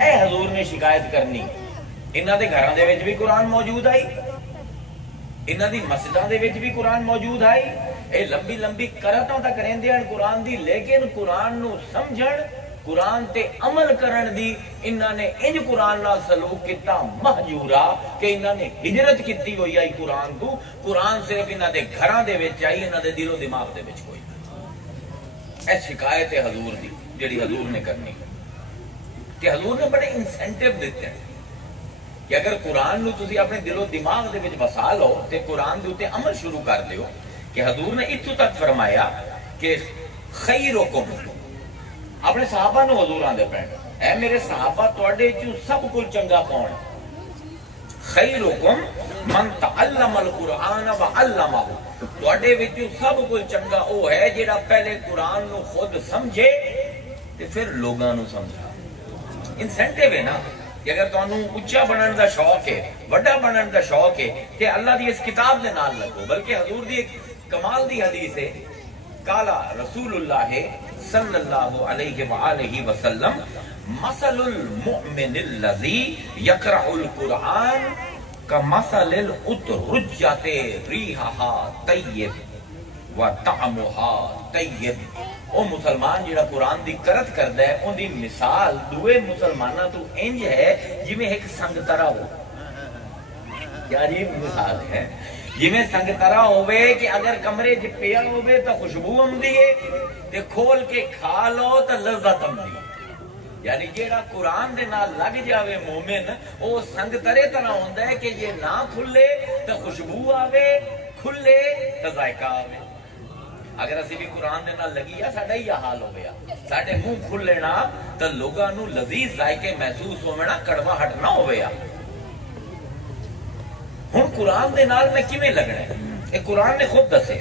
اے حضور نے شکایت کرنی انہاں دے گھراں دے وچ بھی قرآن موجود آئی انہاں دی مسجداں دے وچ بھی قرآن موجود آئی اے لمبی لمبی کرتاں تک رہندے ہیں قرآن دی لیکن قرآن نو سمجھن قرآن تے عمل کرن دی انہاں نے انج قرآن نال سلوک کیتا مہجورا کہ انہاں نے ہجرت کیتی ہوئی آئی قرآن تو قرآن صرف انہاں دے گھراں دے وچ آئی انہاں دے دل و دماغ دے وچ کوئی اے شکایت ہے حضور دی جڑی حضور نے کرنی کہ حضور نے بڑے انسینٹیو دیتے ہیں کہ اگر قرآن نو تسی اپنے دل و دماغ دے وچ بسا لو تے قرآن دے اوتے عمل شروع کر دیو کہ حضور نے اتھوں تک فرمایا کہ خیرکم اپنے صحابہ نو حضور آندے پین اے میرے صحابہ تواڈے چوں سب کل چنگا کون خیرکم من تعلم القرآن وعلمہ تواڈے وچوں سب کل چنگا او ہے جڑا پہلے قرآن نو خود سمجھے تے پھر لوگاں نو سمجھا انسینٹیو ہے نا کہ اگر تانوں اونچا بنن دا شوق ہے وڈا بنن دا شوق ہے کہ اللہ دی اس کتاب دے نال لگو بلکہ حضور دی ایک کمال دی حدیث ہے قالا رسول اللہ صلی اللہ علیہ وآلہ وسلم مثل المؤمن الذی یقرأ القرآن کمثل الاترجۃ ریحها طیب وطعمها طیب او مسلمان جڑا قرآن دی کرت کردا ہے ان دی مثال دوے مسلماناں تو انج ہے جویں ایک سنگترا ہو کیا عجیب مثال ہے جویں سنگترا ہوے کہ اگر کمرے چ پیا ہوے تو خوشبو آندی ہے تے کھول کے کھا لو تو لذت آندی یعنی جیڑا قرآن دے نال لگ جاوے مومن او سنگترے طرح ہوندا ہے کہ یہ نہ کھلے تو خوشبو آوے کھلے تو ذائقہ آوے اگر اسی بھی قرآن دے نال لگی ہے ساڈا ہی حال ہو گیا ساڈے منہ کھلے نا تو لوگاں نو لذیذ ذائقے محسوس ہوے نا کڑوا ہٹ نہ ہوے ہن قرآن دے نال میں کیویں لگنا ہے اے قرآن نے خود دسے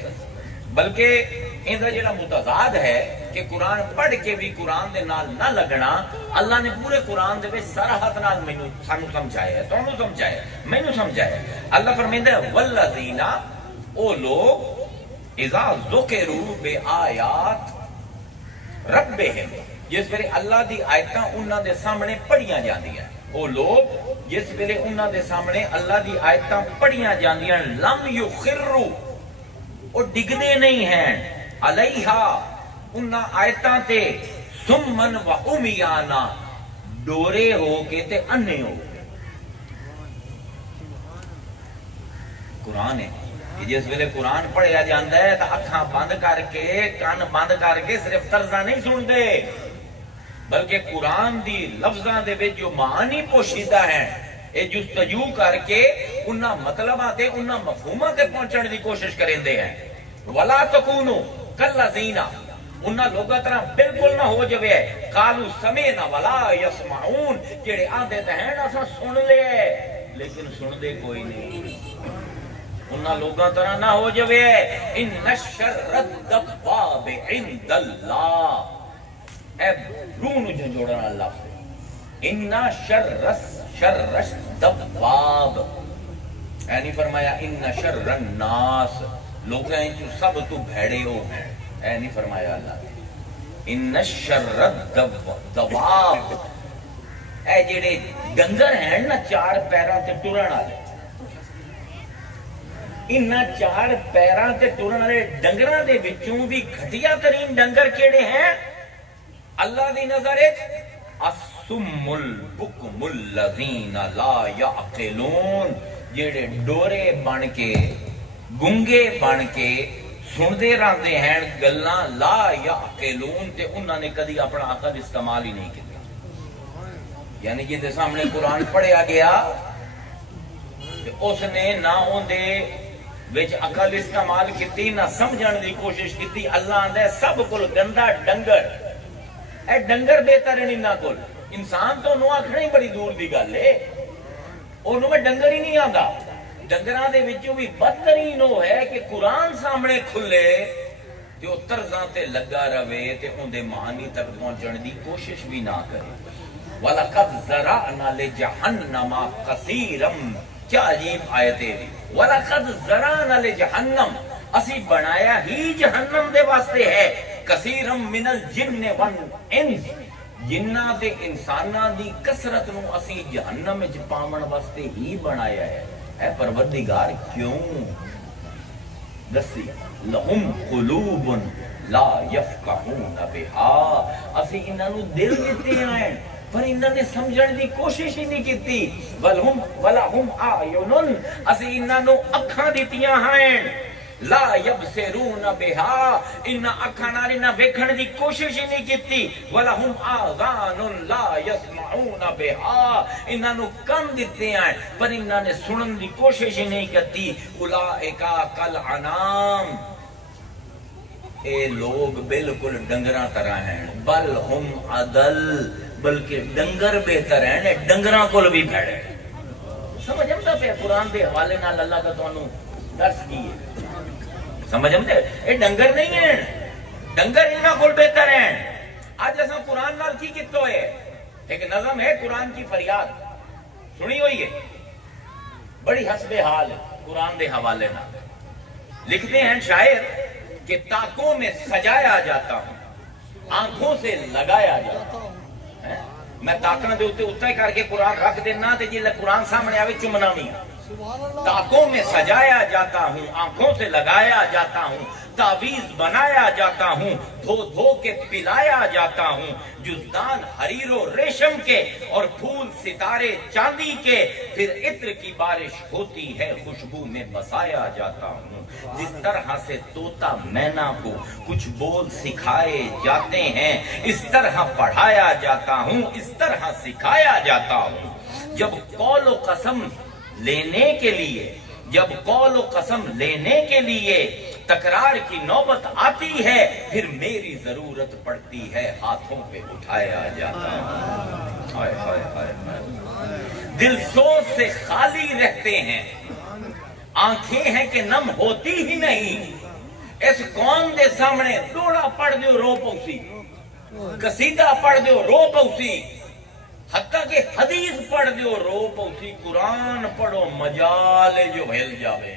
بلکہ ان دا جڑا متضاد ہے کہ قرآن پڑھ کے بھی قرآن دے نال نہ لگنا اللہ نے پورے قرآن دے وچ صراحت نال مینوں سانو سمجھایا ہے تانوں سمجھایا ہے مینوں سمجھایا ہے اللہ فرمیندا ہے والذین او لوگ اذا ذکروا بآیات ربہم جس ویلے اللہ دی آیتاں انہاں دے سامنے پڑھیاں جاندیاں او لوگ جس ویلے انہاں دے سامنے اللہ دی آیتاں پڑھیاں جاندیاں لم یخروا او ڈگدے نہیں ہیں علیہا انہاں آیتاں تے سمن و امیانا ڈورے ہو کے تے انے ہو کے قرآن ہے جس ویلے قرآن پڑھیا جاندہ ہے تو اکھاں بند کر کے کان بند کر کے صرف طرزہ نہیں سن دے بلکہ قرآن دی لفظاں دے وچ جو معانی پوشیدہ ہیں اے جستجو کر کے انہاں مطلباں تے انہاں مفہوماں تے پہنچن دی کوشش کرندے ہیں ولا تکونو کالذین انہاں لوگاں طرح بالکل نہ ہو جوے قالوا سمعنا ولا یسمعون جڑے آندے تے ہیں اساں سن لے لیکن سن دے کوئی نہیں انہاں لوگاں طرح نہ ہو جوے ان شر الدواب عند اللہ اے روح نو جوڑن اللہ سے ان شر الدواب یعنی فرمایا ان شر الناس لوگاں جو سب تو بھیڑے ہو ہیں اے نہیں فرمایا اللہ نے ان شر الدواب اے جڑے ڈنگر ہیں نا چار پیراں تے ٹرن والے انہاں چار پیراں تے ٹرن والے ڈنگراں دے وچوں بھی گھٹیا ترین ڈنگر کیڑے ہیں اللہ دی نظر وچ الصم البکم الذین لا یعقلون جڑے ڈورے بن کے گنگے بن کے سندے رہندے ہیں گلاں لا یعقلون تے انہاں نے کدی اپنا عقل استعمال ہی نہیں کیتا یعنی جے سامنے قرآن پڑھیا گیا تے اس نے نہ اندے وچ عقل استعمال کیتی نہ سمجھن دی کوشش کیتی اللہ آندا سب کول گندا ڈنگر اے ڈنگر بہتر ہے انہاں کول انسان تو نو آکھنا ہی بڑی دور دی گل ہے اونوں میں ڈنگر ہی نہیں آندا ڈنگراں دے وچوں بھی بدترین وہ ہے کہ قرآن سامنے کھلے تے او طرزاں تے لگا رہے تے اون دے معانی تک پہنچن دی کوشش بھی نہ کرے وَلَقَدْ زَرَعْنَا لِجَهَنَّمَ كَثِيرًا کیا عجیب آیت ہے وَلَقَدْ زَرَعْنَا لِجَهَنَّمَ اسی بنایا ہی جہنم دے واسطے ہے کثیرم من الجن والانس جنہ تے انساناں دی کثرت نو اسی جہنم وچ پاون واسطے ہی بنایا ہے۔ اے پروردگار کیوں دسی لہم قلوب لا یفقہون بہا، اسی انہاں نو دل دیتے ہیں پر انہاں نے سمجھن دی کوشش ہی نہیں کیتی۔ ولہم اعین، اسی انہاں نو اکھاں دتیاں ہیں، لا یبصرون بہا، انہاں اکھاں نال انہاں ویکھن دی کوشش ہی نہیں کیتی۔ ولہم آذان لا یسمعون بہا، انہاں نو کان دتے ہیں پر انہاں نے سنن دی کوشش ہی نہیں کیتی۔ اولئک کالانعام، اے لوگ بالکل ڈنگراں طرح ہیں، بل ہم اضل، بلکہ ڈنگر بہتر ہیں، ڈنگراں کول بھی بھڑے۔ سمجھ آتا پہ قرآن دے حوالے نال اللہ کا تانوں درس کی ہے، سمجھ آتے؟ اے ڈنگر نہیں ہیں، ڈنگر انہاں کول بہتر ہیں۔ آج اساں قرآن نال کی کیتا ہے؟ ایک نظم ہے قرآن کی فریاد، سنی ہوئی ہے، بڑی حسب حال ہے قرآن دے حوالے نال۔ لکھتے ہیں شاعر کہ تاکوں میں سجایا جاتا ہوں، آنکھوں سے لگایا جاتا ہوں۔ میں تاکنا دے اتنا ہی کر کے قرآن رکھ دینا تے جی قرآن سامنے آوے چمنا نہیں۔ تاکوں میں سجایا جاتا ہوں، آنکھوں سے لگایا جاتا ہوں، تعویذ بنایا جاتا ہوں، دھو دھو کے پلایا جاتا ہوں، جزدان حریر و ریشم کے اور پھول ستارے چاندی کے، پھر عطر کی بارش ہوتی ہے خوشبو میں بسایا جاتا ہوں۔ جس طرح سے طوطا مینا کو کچھ بول سکھائے جاتے ہیں، اس طرح پڑھایا جاتا ہوں، اس طرح سکھایا جاتا ہوں۔ جب قول و قسم لینے کے لیے، جب قول و قسم لینے کے لیے تکرار کی نوبت آتی ہے، پھر میری ضرورت پڑتی ہے ہاتھوں پہ اٹھایا جاتا ہے۔ ہائے ہائے ہائے، دل سوز سے خالی رہتے ہیں، آنکھیں ہیں کہ نم ہوتی ہی نہیں۔ اس قوم دے سامنے دوڑا پڑھ دیو رو پوسی، قصیدہ پڑھ دیو رو پوسی، حتیٰ کہ حدیث پڑھ دیو رو پوسی، قرآن پڑھو مجال جو ہل جاوے۔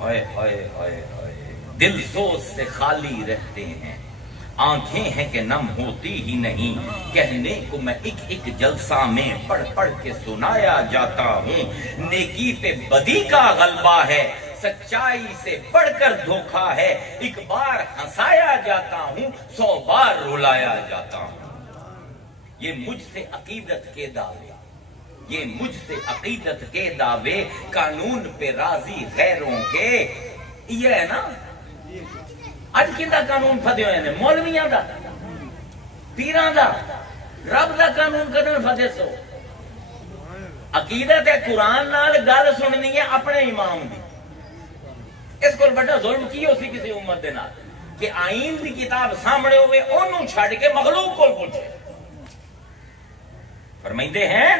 ہائے ہائے ہائے ہائے، دل سوز سے خالی رہتے ہیں، آنکھیں ہیں کہ نم ہوتی ہی نہیں، کہنے کو میں ایک ایک جلسہ میں پڑھ پڑھ کے سنایا جاتا ہوں۔ نیکی پہ بدی کا غلبہ ہے، سچائی سے بڑھ کر دھوکا ہے، ایک بار ہنسایا جاتا ہوں، 100 بار رلایا جاتا ہوں۔ یہ مجھ سے عقیدت کے دعوے، یہ مجھ سے عقیدت کے دعوے، قانون پہ راضی غیروں کے، یہ ہے نا اج کیندا قانون پھدے ہوئے نے، مولویاں دا، پیراں دا، رب دا قانون کدن پھدے سو؟ عقیدت ہے قرآن نال گل سننی ہے اپنے امام دی۔ اس کو بڑا ظلم کی ہو سی کسی امت دے نال کہ آئین دی کتاب سامنے ہوئے انہوں چھڑ کے مخلوق کو پوچھے۔ فرمائندے ہیں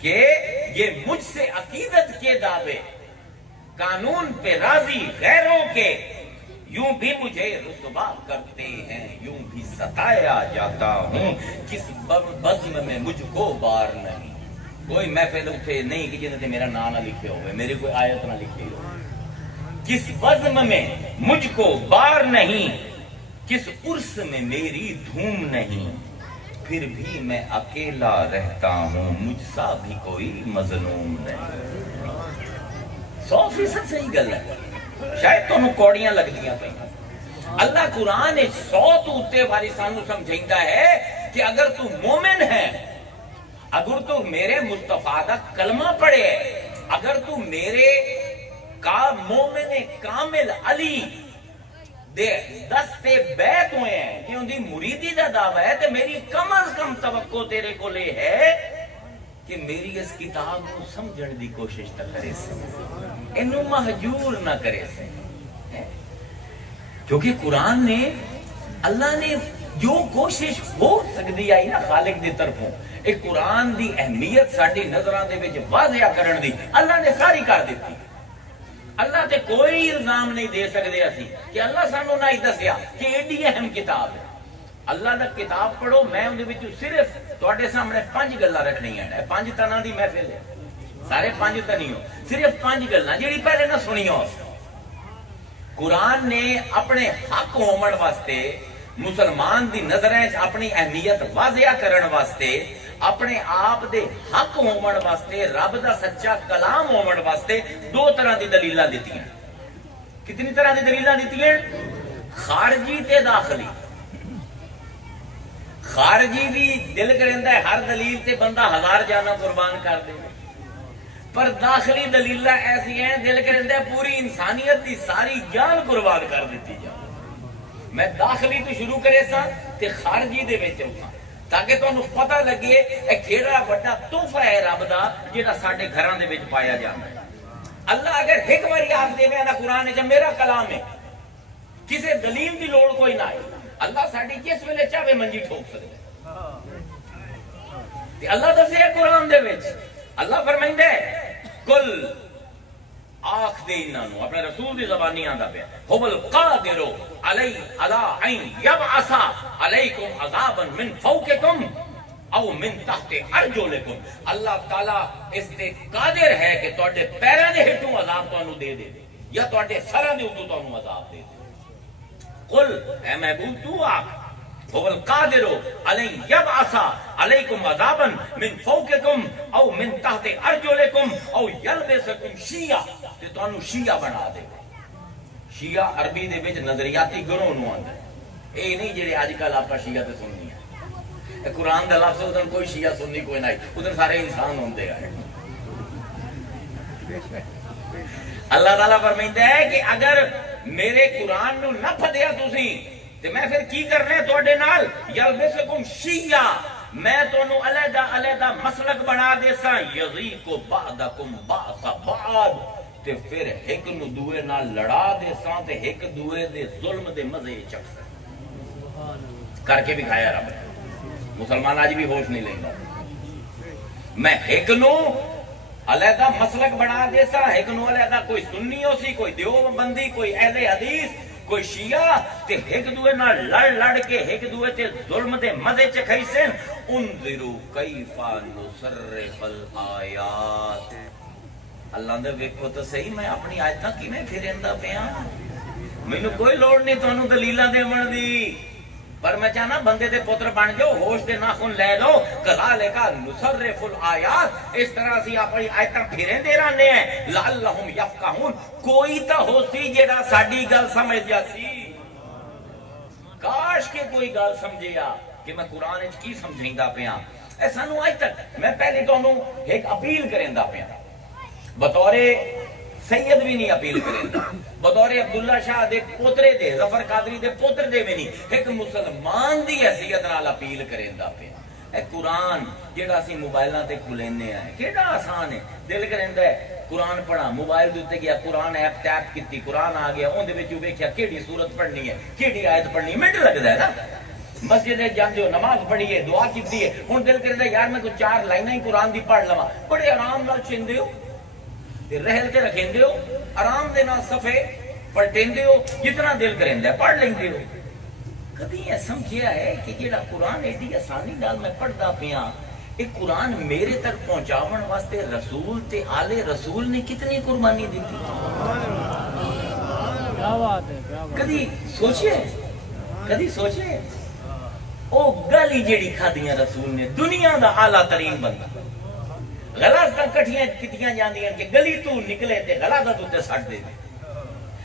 کہ یہ مجھ سے عقیدت کے دعوے، قانون پہ راضی غیروں کے، یوں بھی مجھے رسوا کرتے ہیں، یوں بھی ستایا جاتا ہوں، کس بزم میں مجھ کو بار نہیں۔ کوئی محفل اٹھے نہیں کہ جنہیں میرا نام نہ لکھے ہوئے، میری کوئی آیت نہ لکھی ہو، کس بزم میں مجھ کو بار نہیں، کس عرس میں میری دھوم نہیں، پھر بھی میں اکیلا رہتا ہوں، مجھ سا بھی کوئی مظلوم نہیں۔ 100% صحیح گل ہے، شاید تو کوڑیاں لگ دیاں پہ۔ اللہ قرآن 100 تو اتے باری سانو سمجھائندہ ہے کہ اگر تو مومن ہے، اگر تو میرے مصطفیٰ دا کلمہ پڑھے، اگر تو میرے کا مومن کامل علی دے دستے بیت ہوئے ہیں کہ ان دی مریدی دا دعویٰ ہے، تو میری کم از کم توقع تیرے کو لے ہے کہ میری اس کتاب کو سمجھن دی کوشش نہ کرے سے، انہوں محجور نہ کرے سے، کیونکہ قرآن نے، اللہ نے جو کوشش ہو سکتی آئی نا خالق دی طرفوں، ایک قرآن دی اہمیت ساڑھی نظران دے وچ واضح کرن دی اللہ نے ساری کر دیتی۔ اللہ تے کوئی الزام نہیں دے سکتے اسی کہ اللہ سانو نہ ہی دسیا کہ ایڈی اہم کتاب ہے۔ اللہ دا کتاب پڑھو، میں ان دے وچ صرف تواڈے سامنے 5 گلاں رکھنیاں ہیں، 5 تناں دی محفل ہے، سارے 5 تن نہیں ہو، صرف 5 گلاں جیڑی پہلے نہ سنی ہو۔ قرآن نے اپنے حق ہومن واسطے مسلمان دی نظریں اپنی اہمیت واضح کرن واسطے، اپنے آپ دے حق ہون واسطے، رب دا سچا کلام ہون واسطے دو طرح دی دلیلاں دیتی ہیں۔ کتنی طرح دی دلیلاں دیتی ہیں؟ خارجی تے داخلی۔ خارجی بھی دل کریندا ہے ہر دلیل تے بندہ 1000 جانا قربان کر دے، پر داخلی دلیلاں ایسی ہیں دل کریندا ہے پوری انسانیت دی ساری جان قربان کر دیتی جائے۔ میں داخلی تو شروع کرے سا تے خارجی دے وچ آؤں تاکہ تانوں پتہ لگے اے کیڑا بڑا تحفہ ہے رب دا جہاں ساڈے گھراں دے وچ پایا جاندا ہے۔ اللہ اگر ایک باری آپ دے نا قرآن ہے میرا کلام ہے، کسی دلیل دی لوڑ کوئی نہ ہے، اللہ ساڈی جس ویلے چاہے منجی ٹھوک سکدا تے اللہ دسے قرآن دے وچ، اللہ فرمائندا ہے کل آخ دے انہاں نو اپنے رسول دی زبانی آندا پیا هو القادر علی ان یبعث علیکم عذابا من فوقکم او من تحت ارجلکم، اللہ تعالیٰ اس تے قادر ہے کہ تواڈے پیراں دے ہیٹھوں عذاب تانوں دے دے یا تواڈے سراں دے اوتوں تانوں عذاب دے دے۔ قل اے محبوب تو آخ هو القادر علی یبعث علیکم عذابا من فوقکم او من تحت ارجلکم او یلبسکم شیعا، تے تانوں شیعہ بنا دے۔ شیعہ عربی دے وچ نظریاتی گروہ نو آندا ہے، اے نہیں جڑے اج کل آپ شیعہ تے سننی ہے، قرآن دا لفظ ادھر کوئی شیعہ سننی کوئی نہیں، ادھر سارے انسان ہوندے ہیں۔ اللہ تعالیٰ فرمائندا ہے کہ اگر میرے قرآن نو نہ پھدیا تسی تے میں پھر کی کرنے تواڈے نال یلبسکم شیعہ، میں تانوں علیحدہ علیحدہ مسلک بنا دیساں، یذیق بعضکم بعض بعض، تے پھر ایک نو دوے نال لڑا دیساں تے ایک دوے دے ظلم دے مزے چکھ کر کے بھی کھایا رب نے۔ مسلمان آج بھی ہوش نہیں لیں گا، میں ایک نو علیحدہ مسلک بنا دیسا، ایک نو علیحدہ کوئی سنی ہو سی، کوئی دیوبندی، کوئی اہل حدیث، کوئی شیعہ، تے ایک دوے نہ لڑ لڑ کے ایک دوے تے ظلم دے مزے چکھائی سن۔ انظروا کیف نصرف الآیات، اللہ نے ویکھو تو صحیح میں اپنی آیتاں کیویں پھریندا پیاں، مینوں کوئی لوڑ نہیں تانوں دلیلاں دیون دی، پر میں چاہنا بندے دے پتر بن جاؤ، ہوش دے ناخن لے لو، کذالک نصرف الآیات، اس طرح سی اپنی آیتاں پھریندے رہنے ہیں، لعلہم یفقہون، کوئی تا ہو سی جڑا ساڈی گل سمجھ جاسی۔ کاش کہ کوئی گل سمجھیا کہ میں قرآن وچ کی سمجھیندا پیاں۔ اے سانوں اج تک میں پہلے تانوں ایک اپیل کریندا پیاں، بطور سید بھی نہیں اپیل کریں، بطور عبداللہ شاہ دے پوترے دے، ظفر قادری دے پوتر دے بھی نہیں، ایک مسلمان دی حیثیت نال اپیل کریں دا پہ۔ اے قرآن جڑا سی موبائلاں تے کھلینے ہیں، کیڑا آسان ہے، دل کریندا ہے قرآن پڑھا، موبائل دے تے گیا قرآن ایپ ٹیپ کیتی، قرآن آ گیا، اون دے وچ ویکھیا کیڑی سورت پڑھنی ہے، کیڑی آیت پڑھنی ہے، منٹ لگدا ہے نا۔ مسجد جاندے ہو، نماز پڑھی ہے، دعا کیتی ہے، ہن دل کریندا یار میں کوئی 4 لائناں ہی قرآن دی پڑھ لواں، بڑے آرام نال چیندے ہو، رہل تے رکھیں ہو، آرام دے نال صفحے پلٹیں ہو، جتنا دل کریں دے پڑھ لیں ہو۔ کدی یہ سمجھیا ہے کہ جڑا قرآن ایڈی آسانی نال میں پڑھدا پیاں، یہ قرآن میرے تک پہنچاون واسطے رسول تے آل رسول نے کتنی قربانی دیتی؟ کدی سوچے او گلی جیڑی کھادیاں رسول نے، دنیا دا اعلیٰ ترین بندہ، غلاظتاں کٹھیاں کیتیاں جاندیاں کہ گلی تو نکلے تے غلاظت تے سٹ دے،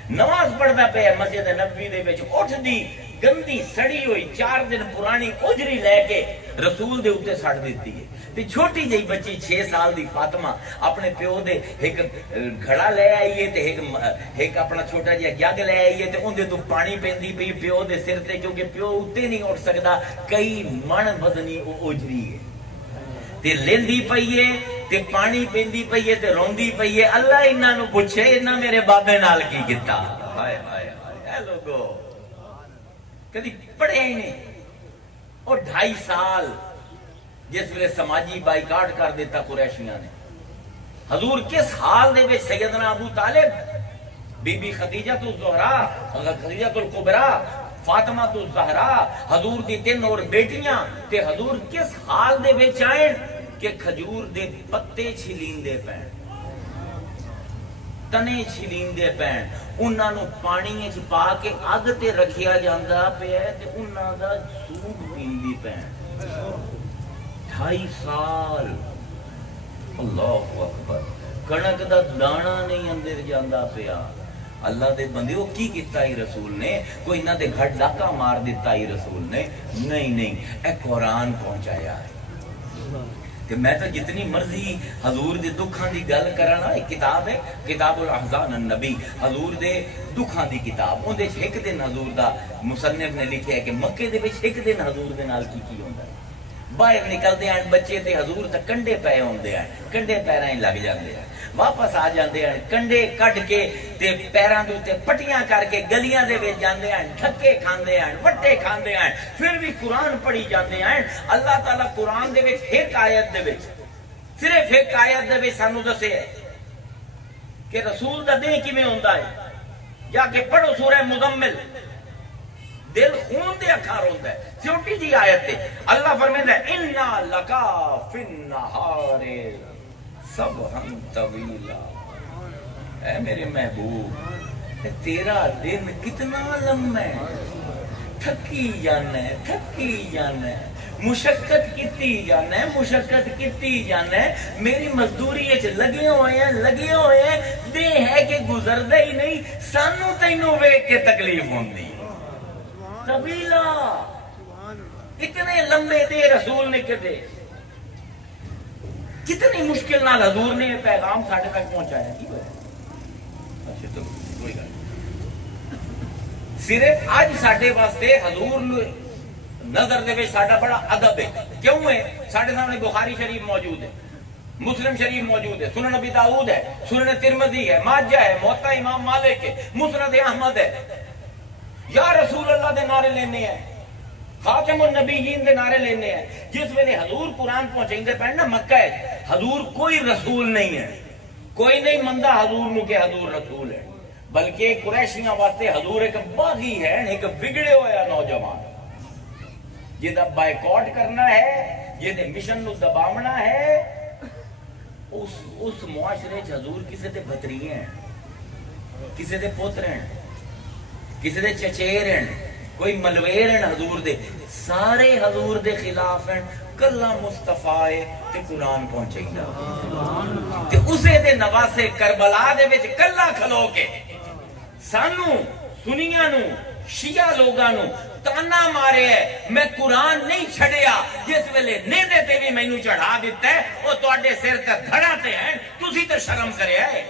نماز پڑھدا پیا مسجد نبوی دے وچ، اٹھ دی گندی سڑی ہوئی 4 دن پرانی اجری لے کے رسول دے اوتے سٹ دیتی ہے، تے چھوٹی جئی بچی 6 سال دی فاطمہ اپنے پیو دے ایک گھڑا لے آئی ہے تے ایک اپنا چھوٹا جہا جگ لے آئی ہے تے اون دے تو پانی پیندی پئی پیو دے سر تے، کیونکہ پیو اوتے نہیں اٹھ سکدا، کئی من وزنی او اجری ہے تے لیندی پئی ہے تے پانی پیندی پئی ہے تے روندی پئی ہے۔ اللہ انہاں نو پوچھے انہاں میرے بابے نال کی کیتا؟ ہائے ہائے ہائے، اے لوگو کدی پڑھے ہی نہیں۔ اور 2.5 سال جس ویلے سماجی بائیکاٹ کر دیتا قریشیاں نے، حضور کس حال دے وچ سیدنا ابو طالب، بی بی خدیجہ الزہرا، خدیجہ الکبریٰ، فاطمہ الزہرا، حضور دی 3 اور بیٹیاں، تے حضور کس حال دے وچ آئے کہ کھجور دے پتے چھلین دے پین۔ ਤਨੇ ਛਿਲੀਂਦੇ ਪੈਣ, ਉਹਨਾਂ ਨੂੰ ਪਾਣੀ ਵਿੱਚ ਪਾ ਕੇ ਅੱਗ ਤੇ ਰੱਖਿਆ ਜਾਂਦਾ ਪਿਆ ਤੇ ਉਹਨਾਂ ਦਾ ਸੂਪ ਪੀਂਦੀ ਪੈਣ। 28 ਸਾਲ। ਅੱਲਾਹੁ ਅਕਬਰ। ਕਣਕ ਦਾ ਦਾਣਾ ਨਹੀਂ ਅੰਦਰ ਜਾਂਦਾ ਪਿਆ। ਅੱਲਾ ਦੇ ਬੰਦੇ, ਉਹ ਕੀ ਕੀਤਾ ਹੀ ਰਸੂਲ ਨੇ? ਕੋਈ ਇਹਨਾਂ ਦੇ ਘਰ ਡਾਕਾ ਮਾਰ ਦਿੱਤਾ ਹੀ ਰਸੂਲ ਨੇ? ਨਹੀਂ ਨਹੀਂ, ਇਹ ਕੁਰਾਨ ਪਹੁੰਚਾਇਆ ਹੈ। کہ میں تو جتنی مرضی حضور دے دکھاں دی گل کرنا، ایک کتاب ہے کتاب الاحزان النبی، حضور دے دکھاں دی کتاب، اون دے ایک دن حضور دا مصنف نے لکھیا ہے کہ مکے دے وچ ایک دن حضور دے نال کی ہوندا ہے۔ باہر نکلدے ہیں بچے تے حضور تے کنڈے پے ہوندے ہیں، کنڈے پیراں لگ جاندے ہیں، واپس آ جاندے ہیں، کنڈے کٹ کے تے پیراں دے تے پٹیاں کر کے گلیاں دے وچ جاندے ہیں، ڈھکے کھاندے ہیں، وٹے کھاندے ہیں، پھر بھی قرآن پڑھی جاندے ہیں۔ اللہ تعالیٰ قرآن دے وچ ایک آیت دے وچ، صرف ایک آیت دے وچ سانو دسے ہے کہ رسول دا دین کیویں ہوندا ہے۔ جا کے پڑھو سورہ مزمل، دل خون دے اکھار ہوتا ہے، چھوٹی جی آیت ہے۔ اللہ فرمائے اِنَّا لَكَا فِي النَّهَارِ صَبْحًا طَوِيلًا، اے میرے محبوب تیرا دن کتنا لمبا ہے، تھکی جانا ہے، تھکی جانا ہے، مشقت کیتی جانا ہے، مشقت کیتی جانا ہے، میری مزدوری لگے ہوئے ہیں، دے ہے کہ گزردہ ہی نہیں، سانو تینوں ویکھ کے تکلیف ہوندی۔ طویلہ، اتنے لمبے دے رسول نے کدے، کتنی مشکل نال حضور نے یہ پیغام ساڑھے تک پہنچایا۔ کی ہویا؟ اچھا تو کوئی گل، صرف آج ساڑھے واسطے حضور نظر دے وچ ساڈا بڑا ادب ہے۔ کیوں ہے؟ ساڈے سامنے بخاری شریف موجود ہے، مسلم شریف موجود ہے، سنن نبی داؤد ہے، سنن ترمذی ہے، ماجہ ہے، موطا امام مالک ہے، مسند احمد ہے۔ یا رسول اللہ دے نعرے لینے ہیں، خاتم النبیین دے نعرے لینے ہیں۔ جس ویلے حضور قرآن پہنچیں دے پہننا مکہ ہے، حضور کوئی رسول نہیں ہے، کوئی نہیں مندہ حضور نو کہ حضور رسول ہے، بلکہ قریشیاں واسطے حضور ایک باغی ہے، ایک بگڑے ہویا نوجوان جہاں بائیکاٹ کرنا ہے، جہاں مشن نو دباونا ہے۔ اس معاشرے حضور کسی دے بھتریے ہیں، کسی دے پوترے ہیں، کسی دے چچیر ہیں، کوئی ملویر ہیں، حضور دے سارے حضور دے خلاف ہیں۔ کلا مصطفیٰ تے قرآن پہنچے گا تے اسے دے نواسے کربلا دے وچ کلا کھلو کے سانو سنیاں نو شیعہ لوگاں نو تانا مارے ہے میں قرآن نہیں چھڑیا، جس ویلے نیندے تے بھی مینوں چڑھا دیتا ہے، وہ تواڈے سر تے دھڑا تے ہیں، تسی تے شرم کرے ہے۔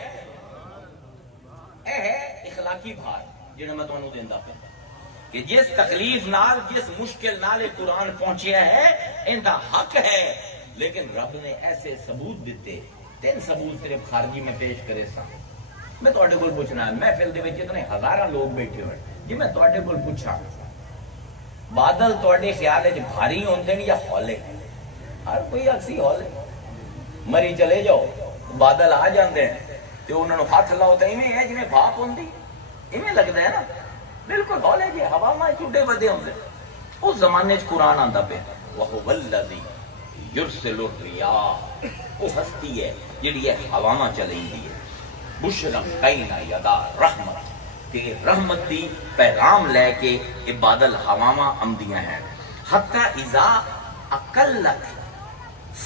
اے ہے اخلاقی بھار جنہیں میں تانوں دیندا پیا کہ جس تکلیف نال، جس مشکل نال قرآن پہنچیا ہے، ان دا حق ہے، لیکن رب نے ایسے ثبوت دیتے۔ 3 ثبوت صرف خارجی میں پیش کرے سا۔ میں تواڈے کول پوچھنا ہے، محفل دے وچ اتنے ہزاراں لوگ بیٹھے ہوئے، جی میں تواڈے کول پوچھاں بادل تواڈے خیال وچ بھاری ہوندے نے یا ہولے؟ ہر کوئی اکسی ہولے، مری چلے جاؤ بادل آ جاندے ہیں تے انہاں نوں ہاتھ لاؤ تے ایویں ہے جویں بھاپ ہوندی، ایویں لگدا ہے نا، بالکل ہولے جی ہوا میں چھوٹے ودے ہوندے۔ اس زمانے وچ قرآن آندا پیا، وَهُوَ الَّذِي يُرْسِلُ الرِّيَاحَ، وہ ہستی ہے جڑی ہے ہواواں چلیندی ہے، بُشْرًا بَيْنَ يَدَيْ رَحْمَتِ، کہ رحمت دی پیغام لے کے یہ بادل ہواواں آمدیاں ہیں۔ حتی اذا اقلت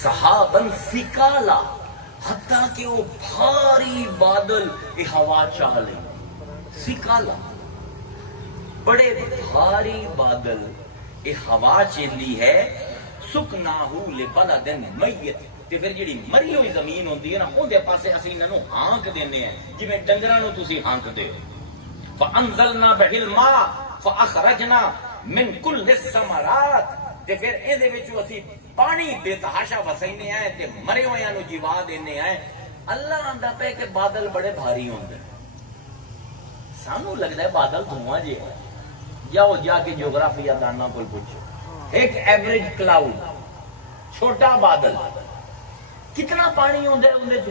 سحاباً ثقالا، حتیٰ کہ وہ بھاری بادل یہ ہوا چاہ لیں، ثقالا بڑے بھاری بادل یہ ہوا چلی ہے، سکناہو لبلدن میت، تے پھر جڑی مری ہوئی زمین ہوندی ہے نا اون دے پاسے اسی انہاں نوں ہانک دینے ہیں، جویں ڈنگراں نوں تسی ہانک دے۔ فَأَنزَلْنَا بِهِ الْمَاءَ فَأَخْرَجْنَا مِنْ كُلِّ الثَّمَرَاتِ، تے پھر اے دے وچوں اسی پانی بے تحاشا وسینے ہیں تے مرے ہویاں نوں جیوا دینے ہیں۔ اللہ آندا پے کہ بادل بڑے بھاری ہوندے، سانو لگدا ہے بادل دھواں جے ہے۔ جاؤ جا کے جغرافیہ داناں کول پوچھو، ایک ایوریج کلاؤڈ چھوٹا بادل کتنا پانی ہوندا ہے اندے وچ؟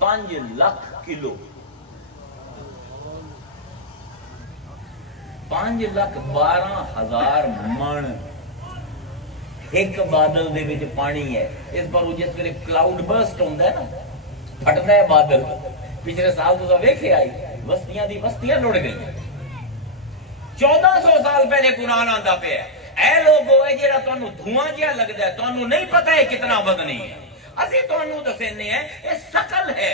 5 لاکھ کلو، 5,12,000 من ایک بادل دے وچ پانی ہے۔ اس پر جس ویلے کلاؤڈ برسٹ ہوندا ہے نا، پھٹدا ہے بادل، پچھلے سال تو ویکھے آئی بستیاں دی بستیاں لڑ گئی 1400 سال پہلے قرآن آندا پیا اے لوگو اے جڑا تانوں دھواں جہا لگدا ہے تانوں نہیں پتہ ہے کتنا وزنی ہے اسی تانوں دسنے ہیں اے ثقل ہے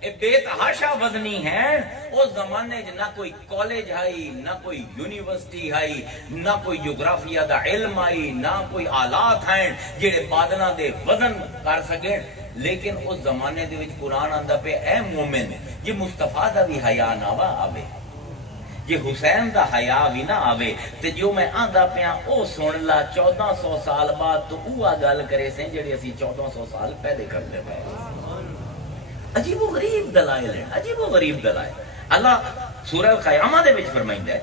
اے بے تحاشا وزنی ہے اس زمانے نہ کوئی کالج آئی نہ کوئی یونیورسٹی آئی نہ کوئی جغرافیہ دا علم آئی نہ کوئی آلات ہیں جڑے بادلاں دے وزن کر سکیں لیکن اس زمانے دے وچ قرآن آندا پہ اے مومن یہ مصطفیٰ دا بھی حیا نہ آوے یہ حسین دا حیا بھی نہ آوے تے جو میں آندا پیا او سن لا 1400 سال بعد تو اوہ گل کرے سے جڑی اسی 1400 سال پہلے کرتے پے عجیب و غریب دلائل ہیں عجیب و غریب دلائل اللہ سورہ القیامہ دے وچ فرمائندا ہے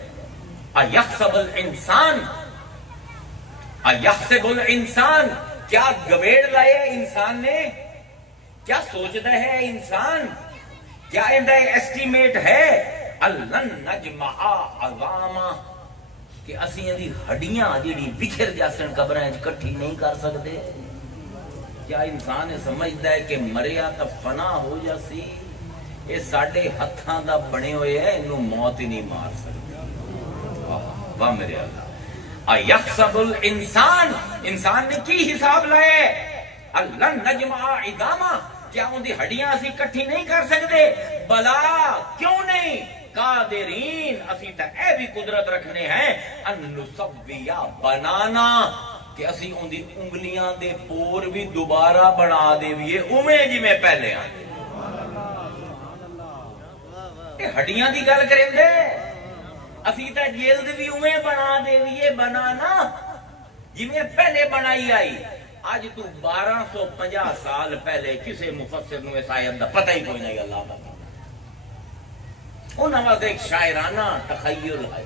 ایحسب الانسان ایحسب الانسان کیا گویڑ لائے انسان نے کیا سوچتا ہے انسان کیا اندہ ایسٹیمیٹ ہے اللن نجمع عظاما کہ اسی اندھی ہڈیاں جیڑی بکھر جاسن قبریں کٹھی نہیں کر سکتے کیا انسان سمجھتا ہے کہ مریا تا فنا ہو جاسی یہ ساڑھے ہتھاں دا بنے ہوئے ہیں انہوں موت ہی نہیں مار سکتے واہ میرے اللہ ایحسب الانسان انسان نے کی حساب لائے اللن نجمع عظاما کیا ان دی ہڈیاں اسی کٹھی نہیں کر سکتے بلا کیوں نہیں قادرین اسی تا اے بھی قدرت رکھنے ہیں ان نسویا بنانا کہ اسی ان دی انگلیاں دے پور بھی دوبارہ بنا دے بھی یہ امیں جی میں پہلے آنے یہ ہڈیاں دی گل کریں دے اسی تا جلد بھی امیں بنا دے بھی یہ بنانا جی میں پہلے بنائی آئی آج تو 1250 سال پہلے کسے مفسر نو اس آیت دا پتہ ہی کوئی نہیں اللہ دا انہاں واسطے ایک شاعرانہ تخیل ہے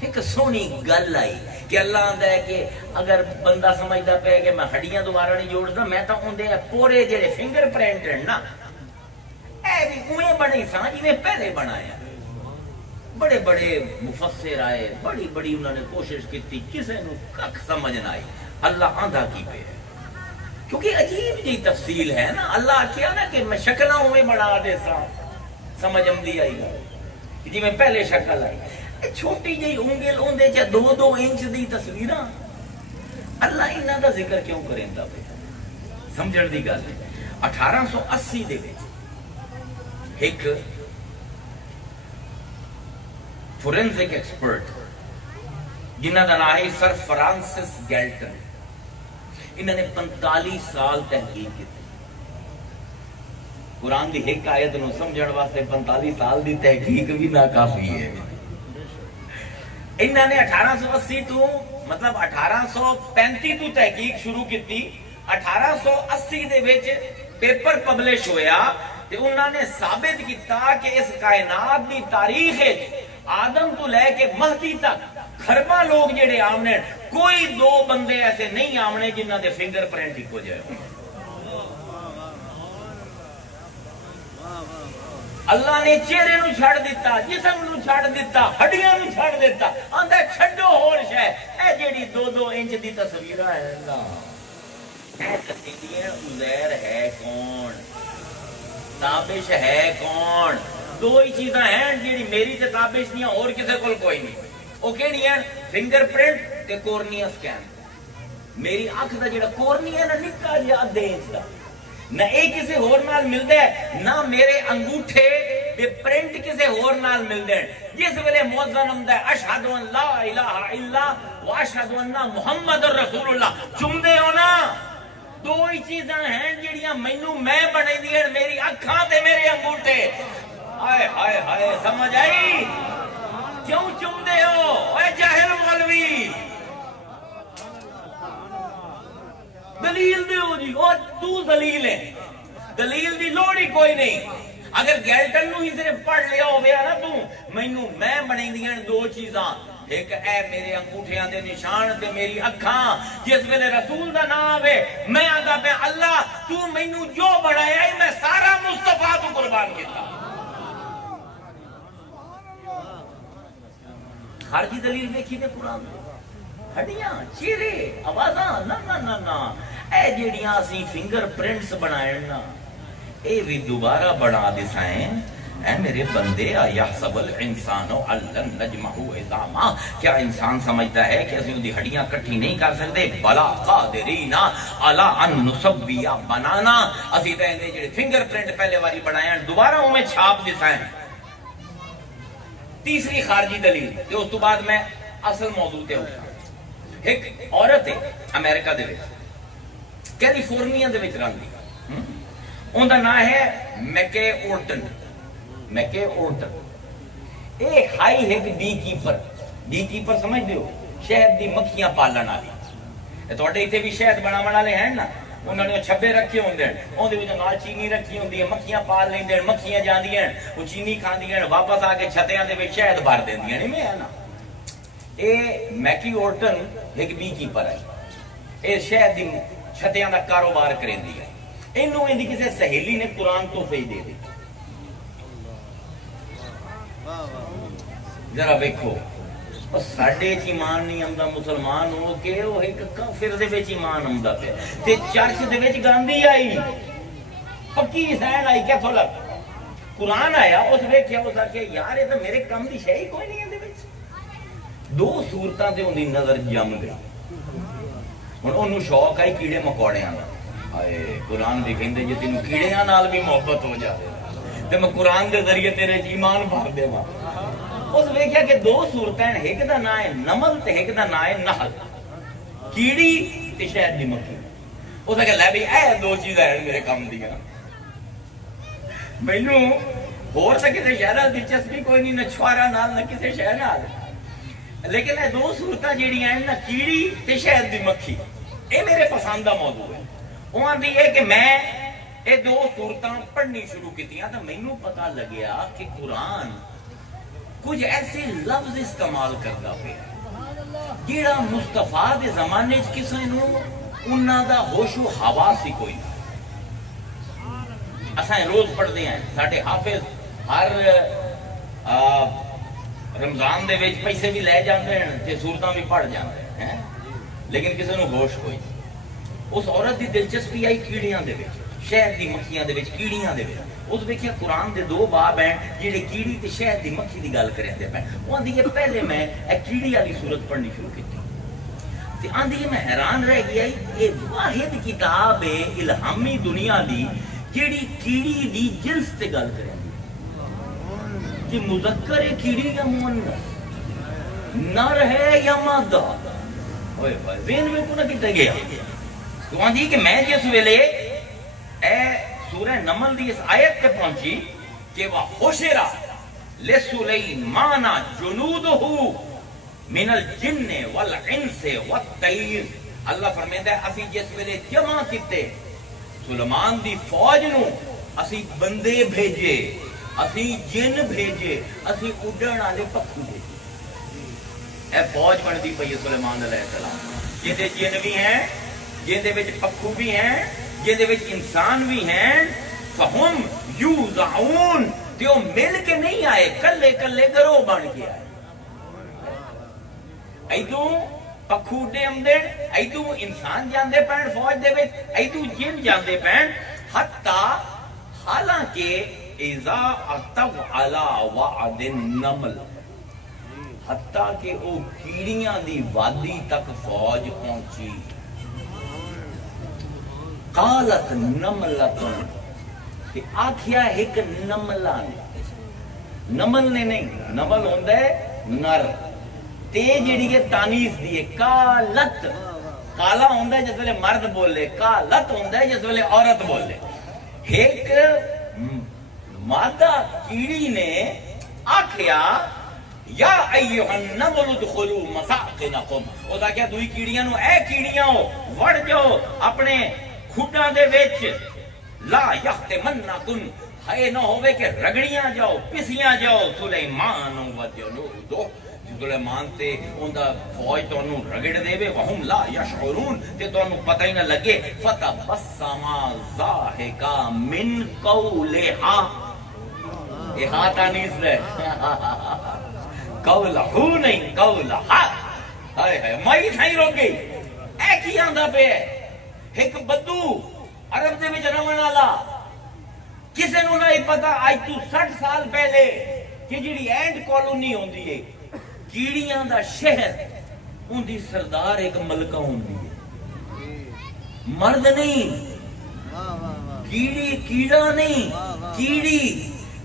ایک سونی گل آئی کہ اللہ آندا ہے کہ اگر بندہ سمجھدا پے کہ میں ہڈیاں دوبارہ نہیں جوڑدا میں تا اوندے پورے جڑے فنگر پرنٹ ہیں نا اے بھی اویں بنے سان جویں پہلے بنایا بڑے بڑے مفسر آئے بڑی بڑی انہوں نے کوشش کی کسے نو کک سمجھ نہ آئی اللہ آندا کی پہ ہے کیونکہ عجیب جی تفصیل ہے نا اللہ کیا نا کہ میں شکلوں میں بنا دے سا سمجھ آمدی آئی جی میں پہلے شکل آئی چھوٹی جی انگل اوندے چا 2-2 انچ دی تصویراں اللہ انہاں دا ذکر کیوں کریندا پہ سمجھن دی گل ہے 1880 دے وچ ایک فورنزک ایکسپرٹ جنہاں دا نام ہے سر فرانسس گیلٹن انہوں نے 45 سال تحقیق کی قرآن دی ایک آیت نو سمجھن واسطے 45 سال دی تحقیق بھی ناکافی ہے انہوں نے 1880 تو مطلب 1835 تو تحقیق شروع کی تھی 1880 دے وچ پیپر پبلش ہویا تے انہوں نے ثابت کیتا کہ اس کائنات دی تاریخ آدم تو لے کے مہدی تک خربہ لوگ جڑے آمنے کوئی 2 بندے ایسے نہیں آمنے جنہ دے فنگر پرنٹ ہی ہو جائے اللہ نے چہرے نو چھڑ دیتا جسم نو چھڑ دیتا ہڈیاں نو چھڑ دیتا آندا چھڈو ہور شے اے جڑی 2-2 انچ دی تصویراں ہے نا اے تصویراں عزیر ہے کون تابش ہے کون 2 ہی چیزاں ہیں جڑی میری تے تابش نہیں اور کسے کول کوئی نہیں وہ کہڑی ہیں فنگر پرنٹ تے کورنیا سکین میری آنکھ دا جڑا کورنیا نا نکا جہا آدھے انچ دا نہ ایک کسی ہور نال ملتا ہے نہ میرے انگوٹھے دے پرنٹ کسی ہور نال ملتے ہیں جس ویلے موذن ہوندا ہے اشہد ان لا الہ الا واشہد ان محمد رسول اللہ چمدے ہو نا 2 ہی چیزاں ہیں جڑیاں مینوں میں بنے دی ہیں میری اکھاں تے میرے انگوٹھے ہائے ہائے ہائے سمجھ آئی کیوں چمدے ہو اے جاہل مولوی دلیل دے ہو جی اور تو دلیل ہے دلیل دی لوڑ ہی کوئی نہیں اگر گیلٹن نو ہی صرف پڑھ لیا ہویا نا تو مینوں میں بنے دیاں 2 چیزاں ایک اے میرے انگوٹھیاں دے نشان تے میری اکھاں جس ویلے رسول دا نام آوے میں آندا پہ اللہ تو مینوں جو بنایا ہے میں سارا مصطفیٰ تو قربان کیتا خارجی دلیل دیکھی تے قرآن ہڈیاں چہرے آوازاں نہ نہ نہ نہ اے جڑیاں اسی فنگر پرنٹس بنائے نا اے بھی دوبارہ بنا دسائیں اے میرے بندے یحسبل انسان علن نجمع عظاما، کیا انسان سمجھتا ہے کہ اسی اندی ہڈیاں کٹھی نہیں کر سکتے؟ بلا قادرین علی ان نسوی بنانا، اسی تے اندے جڑے فنگر پرنٹ پہلے واری بنایا دوبارہ وہ میں چھاپ دسائیں۔ تیسری خارجی دلیل تے اس تو بعد میں اصل موضوع تے اٹھا۔ ایک عورت ہے امریکہ دے وچ، کیلیفورنیا دے وچ رہندی، اون دا نام ہے میکے اورٹن۔ میکے اورٹن اے ہائی ایک بی کیپر، بی کیپر سمجھ دیو، شہد دی مکھیاں پالن والی۔ تواڈے ایتھے بھی شہد بناون والے ہیں نا، انہوں نے چھبے رکھے ہوندے ہیں، اون دے وچ نال چینی رکھی ہوندی ہے، مکھیاں پال لیندے ہیں، مکھیاں جاندیاں ہیں، وہ چینی کھاندیاں ہیں، واپس آ کے چھتیاں دے وچ شہد بھر دیندیاں، نہیں میں ہے نا۔ اے میکی اورٹن ایک بی کیپر ہے، اے شہد دی چھتیاں دا کاروبار کریندی ہے۔ اینوں ایندی کسے سہیلی نے قرآن تحفے دے دی۔ ذرا ویکھو ساڈے چ ایمان نہیں آمدا مسلمان ہو کے وہ ایک کافر دے وچ ایمان آمدا پیا تے چرچ دے وچ گاندھی آئی، پکی سین آئی، کیا تھوڑا قرآن آیا اس ویکھیا اس آکھیا یار یہ تے میرے کم دی شے ہی کوئی نہیں ہے دے وچ۔ دو صورتاں تے اونਦੀ نظر جم گئی، ہن اونوں شوق آئی کیڑے مکوڑیاں دا، ہائے قرآن بھی کہندے جے تینوں کیڑیاں نال بھی محبت ہو جائے تے میں قرآن دے ذریعے تیرے ایمان بھر دیواں۔ اس ویکھیا کہ دو صورتیں، ایک دا نام ہے نمل تے ایک دا نام ہے نحل، کیڑی تے شہد دی مکھی۔ اس کہ لے بھی اے دو چیزاں ہیں میرے کام دیاں، مینوں ہور تے کسے شے نال دلچسپی کوئی نہیں، نہ چھوارا نال نہ کسے شے نال، لیکن اے دو صورتاں جیڑیاں ہیں نا کیڑی تے شہد دی مکھی، اے میرے پسند دا موضوع ہے۔ وہ آندی ہے کہ میں اے دو صورتاں پڑھنی شروع کیتیاں تو مینوں پتہ لگیا کہ قرآن کچھ ایسے لفظ استعمال کرتا پیا جیڑا مصطفیٰ دے زمانے چ کسے نوں انہاں دا ہوش و حواس ہی کوئی نہیں۔ اساں روز پڑھدے ہیں، ساڈے حافظ ہر رمضان دے وچ پیسے بھی لے جاندے ہیں تے سورتاں بھی پڑھ جاندے ہیں، لیکن کسے نوں ہوش کوئی نہیں۔ اس عورت دی دلچسپی آئی کیڑیاں دے وچ، شہد دی مکھیاں دے وچ، کیڑیاں دے وچ۔ اس ویکھیا قرآن دے دو باب ہیں جڑے کیڑی تے شہد دی مکھی دی گل کریندے پے۔ وہ آندی ہے پہلے میں اے کیڑی والی صورت پڑھنی شروع کیتی تے آندی ہے میں حیران رہ گیا، یہ واحد کتاب ہے الہامی دنیا دی جڑی کیڑی دی جنس تے گل کریندی کہ مذکر ہے کیڑی یا مؤنث، نر ہے یا مادہ، اوئے ہوئے ذہن میں کو نہ کتے گیا۔ تو آندی کہ میں جس ویلے اے سورہ نمل دی اس آیت تے پہنچی کہ وَحُشِرَ لِسُلَيْمَانَ جُنُودُهُ مِنَ الْجِنِّ وَالْعِنسِ وَالطَّيْرِ، اللہ فرمیندہ ہے اسی جس ویلے جمع کیتے سلیمان دی فوج نو، اسی بندے بھیجے، اسی جن بھیجے، اسی اڈن والے پکھو بھیجے۔ اے فوج بندی پئی سلیمان علیہ السلام، جے جن بھی ہیں، جن دے وچ پکھو بھی ہیں، جن دے وچ انسان بھی ہیں، فہم یوزعون، تے وہ مل کے نہیں آئے، کلے کلے گروہ بن کے آئے۔ ایدوں پکھو ڈے امدے، ایدوں انسان جاندے پین فوج دے وچ، ایدوں جن جاندے پین، حالانکہ اذا اتو علی وعد النمل، حتیٰ کہ او کیڑیاں دی وادی تک فوج پہنچی۔ قالت نملتن، کہ آکھیا ایک نملہ نے، نمل نے نہیں، نمل ہوندہ ہے نر، تے جڑی ہے تانیس دیئے، قالت، قالا ہوندہ ہے جس ویلے مرد بولے، قالت ہوندہ ہے جس ویلے عورت بولے۔ ایک مادہ کیڑی نے آکھیا یا ایوہ النمل ادخلوا مساکنکم، او دا کیا دوئی کیڑیاں نو، اے کیڑیاں ہو وڑ جاؤ اپنے کھڈاں دے وچ، لا یختمنکم، ہے نہ ہوئے کہ رگڑیاں جاؤ، پسیاں جاؤ، سلیمان و جنودہ، سلیمان تے اوندا فوج تو انہوں رگڑ دے وے، وہم لا یشعرون، تے تو انہوں پتہ ہی نہ لگے، فتبسما ضاحکا من قولہا، یہ ہاتھ آنیس لے، قولہو نہیں قولہا، مائی تھائی روک گئی، ایک ہی آندہ پہ ہے، ایک بدو عرب دے وچ رہن والا کسی نو نہیں پتا اج تو 60 سال پہلے کہ جڑی اینڈ کالونی ہوندی ہے کیڑیاں دا شہر ان دی سردار ایک ملکہ ہوندی ہے، مرد نہیں، کیڑی کیڑا نہیں، کیڑی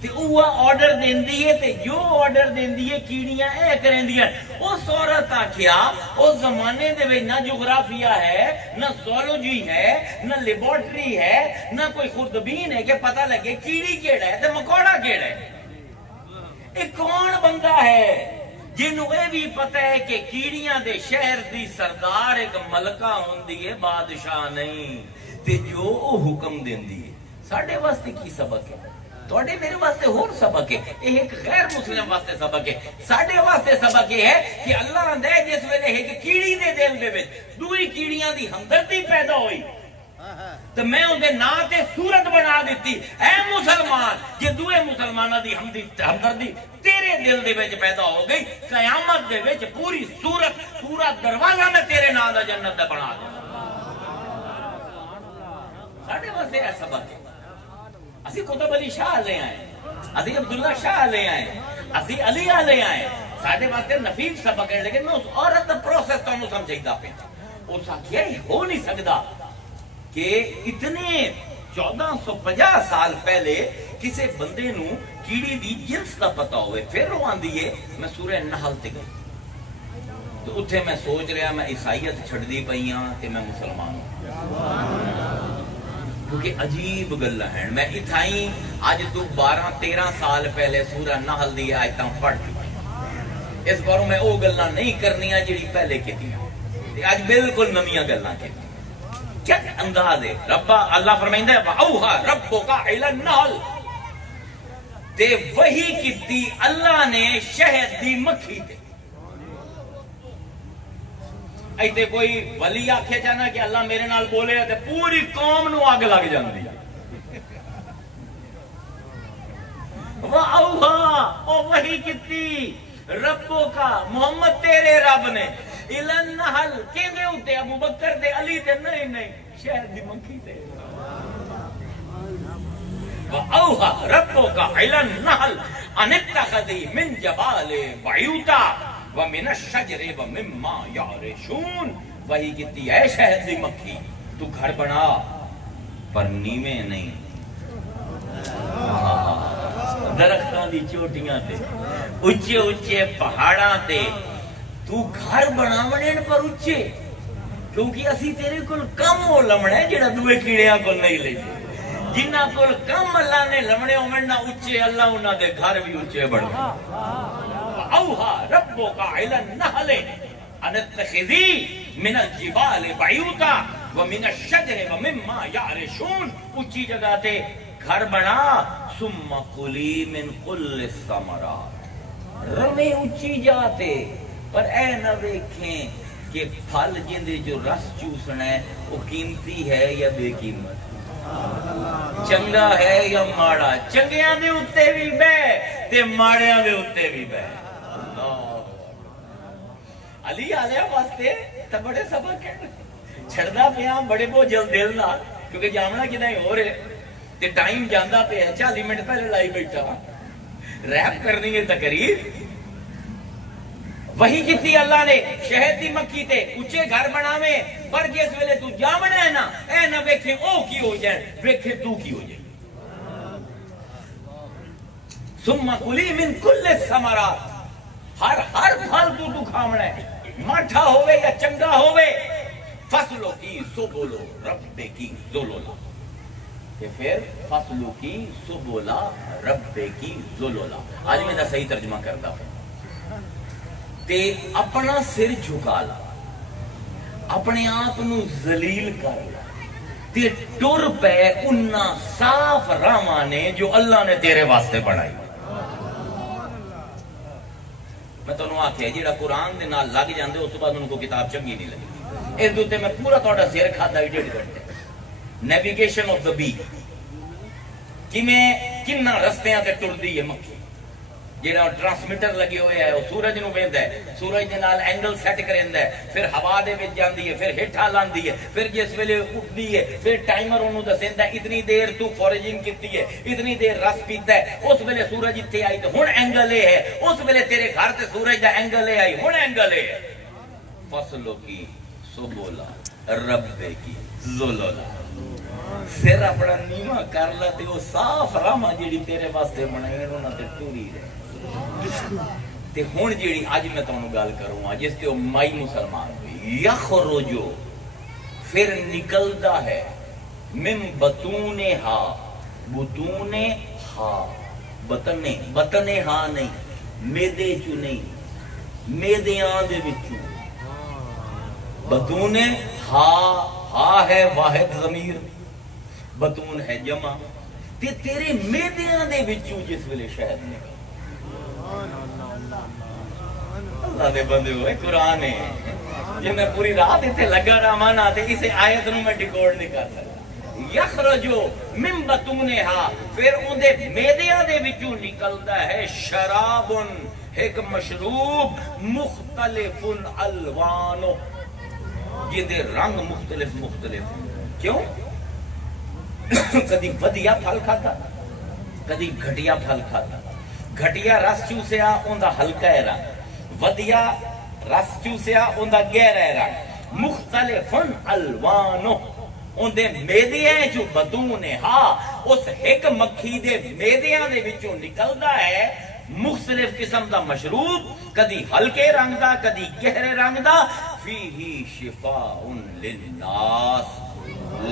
تے اوہ آرڈر دیندی ہے تے جو آرڈر دیندی ہے کیڑیاں اے کریندیاں۔ اس عورت آکھیا اس زمانے دے وچ نہ جغرافیہ ہے، نہ زولوجی ہے، نہ لیبارٹری ہے، نہ کوئی خوردبین ہے کہ پتہ لگے کیڑی کیڑا ہے تے مکوڑا کیڑا ہے۔ ایک کون بندہ ہے جنہوں اے بھی پتہ ہے کہ کیڑیاں دے شہر دی سردار ایک ملکہ ہوندی ہے، بادشاہ نہیں، تے جو حکم دیندی ہے۔ ساڈے واسطے کی سبق ہے؟ توڑے میرے واسطے اور سبق ہے، ایک غیر مسلم واسطے سبق ہے۔ ساڈے واسطے سبق یہ ہے کہ اللہ نے جس ویلے ایک کیڑی دے دل دے وچ دوئی کیڑیاں دی ہمدردی پیدا ہوئی تو میں ان دے نا تے صورت بنا دیتی، اے مسلمان یہ دوئے مسلمانہ دی ہمدردی تیرے دل دے وچ پیدا ہو گئی، قیامت دے وچ پوری صورت پورا دروازہ میں تیرے نا دا جنت دا بنا دے۔ ساڈے واسطے ہے سبق ہے۔ اسی قطب علی شاہ لے آئے، اسی عبداللہ شاہ لے آئے، اسی علی لے آئے، ساڈے واسطے نفیس سبق ہے، لیکن میں اس عورت دا پروسیس تو انہوں سمجھیتا پہ اس آکھیا ہی ہو نہیں سکتا کہ اتنے 1450 سال پہلے کسے بندے نو کیڑی دی جنس دا پتا ہوئے۔ پھر وہ آن دیئے میں سورہ نحل تے گئی تو اتھے میں سوچ رہا میں عیسائیت چھڑ دی پئیاں کہ میں مسلمان ہوں، کیونکہ عجیب گلہ ہیں۔ میں اتھائیں آج تو 12-13 سال پہلے سورہ نحل دی آیتاں پڑھ چکی، اس باروں میں او گلہ نہیں کرنیاں جڑی پہلے کی تھی، آج بالکل نمیاں گلہ کی تھی۔ کیا انداز ہے؟ ربا اللہ فرمائندہ ہے وَأَوْحَى رَبُّكَ إِلَى النَّحْلِ، تے وہی کیتی اللہ نے شہد دی مکھی تے۔ ایتے کوئی ولی آکھے جانا کہ اللہ میرے نال بولے تے پوری قوم نو آگ لگ جاندی ہے۔ وَأَوْحَى او وہی کیتی رَبُّكَ محمد تیرے رب نے إِلَى النَّحْلِ کیندے ہوتے ابو بکر دے علی تے نہیں شہد دی مکھی تے۔ وَأَوْحَى رَبُّكَ إِلَى النَّحْلِ أَنِ اتَّخِذِي مِن جَبَالِ بَيُوتًا وَمِنَ الشَّجَرِ وَمِمَّا يَعْرِشُونَ، وہی کہتی ہے شہد دی مکھی تو گھر بنا پر نیویں نہیں، درختوں دی چوٹیاں تے اچھے اچھے پہاڑاں تے تو گھر بناونے پر اچھے، کیونکہ اسی تیرے کل کم ہو لمنا ہے جڑا دوے کیڑیاں کو نہیں لے جائے، جنہ کل کم اللہ نے لمنے ہومنہ اچھے اللہ انہاں دے گھر بھی اچھے بڑھ گئے۔ وَأَوْحَى رَبُّكَ إِلَى النَّحْلِ أَنِ اتَّخِذِي مِنَ الْجِبَالِ بَيُوتًا وَمِنَ الشَّجَرِ وَمِمَّا يَعْرِشُونَ، اچھی جگہ تے گھر بنا، ثُمَّ كُلِي مِن كُلِّ الثَّمَرَاتِ، رمے اچھی جاتے پر اے نہ دیکھیں کہ پھل جندے جو رس چوسنا ہے وہ قیمتی ہے یا بے قیمت، چنگا ہے یا ماڑا، چنگیاں دے اتے بھی بے تے ماڑیاں دے اتے بھی بے۔ علی آلے واسطے تا بڑے سبق ہیں، چھڑدا پیاں بڑے بہت جلد دل نہ، کیونکہ جامنا کدھا ہی ہو رہے تے ٹائم جاندہ پہ 40 منٹ پہلے لائی بیٹھا ریپ کرنی ہے تقریر۔ وہی کیتی اللہ نے شہد دی مکھی تے اچھے گھر بناویں، پر جس ویلے تو جامنا ہے نا اے نہ ویکھیں او کی ہو جائے، ویکھیں تو کی ہو جائے۔ ثم کلی من کل الثمرات، ہر پھل تو کھاونا ہے، ماٹھا ہوئے یا چنگا ہوئے، فصلوں کی سبولو رب کی ذلولا، کہ پھر فصلوں کی سبولا رب کی ذلولا۔ آج میں دا صحیح ترجمہ کرتا ہوں، تے اپنا سر جھکا لا، اپنے آپ نو ذلیل کر لا، تے ٹر پہ انہاں صاف راہاں نے جو اللہ نے تیرے واسطے بنائی۔ میں تو آخیا جیڑا قرآن دے نال لگ جاندے اس بعد ان کو کتاب چنگی نہیں لگی۔ اس دوتے میں پورا توڑا سیر کھادا ہی 1.5 گھنٹے، نیویگیشن آف دا بی، کہ میں کنہ رستیاں تے ٹر دی ہے مکھی، جہاں ٹرانسمیٹر لگے ہوئے ہے وہ سورج نو ویندا ہے، سورج دے نال اینگل سیٹ کریندا ہے، پھر ہوا دے وچ جاندی ہے، پھر ہیٹھا لاندی ہے، پھر جس ویلے اٹھدی ہے پھر ٹائمر اونوں دسیندا ہے اتنی دیر تو فورجنگ کیتی ہے، اتنی دیر رس پیتا ہے، اس ویلے سورج اتنے آئی تو ہن اینگل اے ہے، اس ویلے تیرے گھر تے سورج دا اینگل اے آئی، ہن اینگل اے ہے۔ فصلوں کی سبولا رب کی زلولا، سر اپنا نیواں کر لا تے وہ صاف راہ جیڑی تیرے واسطے بنائی انہاں تے ٹوری رہے۔ تے ہن جیڑی اج میں تانوں گل کروں گا جس تے او مائی مسلمان ہوئی، یخرجو پھر نکلدا ہے من بطونہا، بطونہا بطنہا نہیں، میدے چوں نہیں، میدیاں دے وچوں، بطون ہا ہے واحد ضمیر، بطون ہے جمع، تے تیرے میدیاں دے وچوں جس ویلے شہد نکل، اللہ دے بندے ہوئے قرآن ہے جی میں پوری رات اتنے لگا رہا نا تے اسے آیت نو میں ڈیکوڈ نہیں کر سکتا۔ یخرجو من بطونہا، پھر ان دے میدیاں دے وچوں نکلدا ہے شرابن، ایک مشروب، مختلف الوانو، یہ دے رنگ مختلف مختلف، کیوں؟ کدی ودیا پھل کھاتا، کدی گھٹیا پھل کھاتا، گھٹیا رس چوسیا اوندا ہلکا ہے رنگ، ودیا رس چوسیا اوندا گہرا ہے رنگ، مختلف الوانو، ان دے میدیاں جو بطون ہا، اس ایک مکھی دے میدیاں دے وچوں نکلدا ہے مختلف قسم دا مشروب، کدی ہلکے رنگ دا کدی گہرے رنگ دا، فیہ شفاء للناس،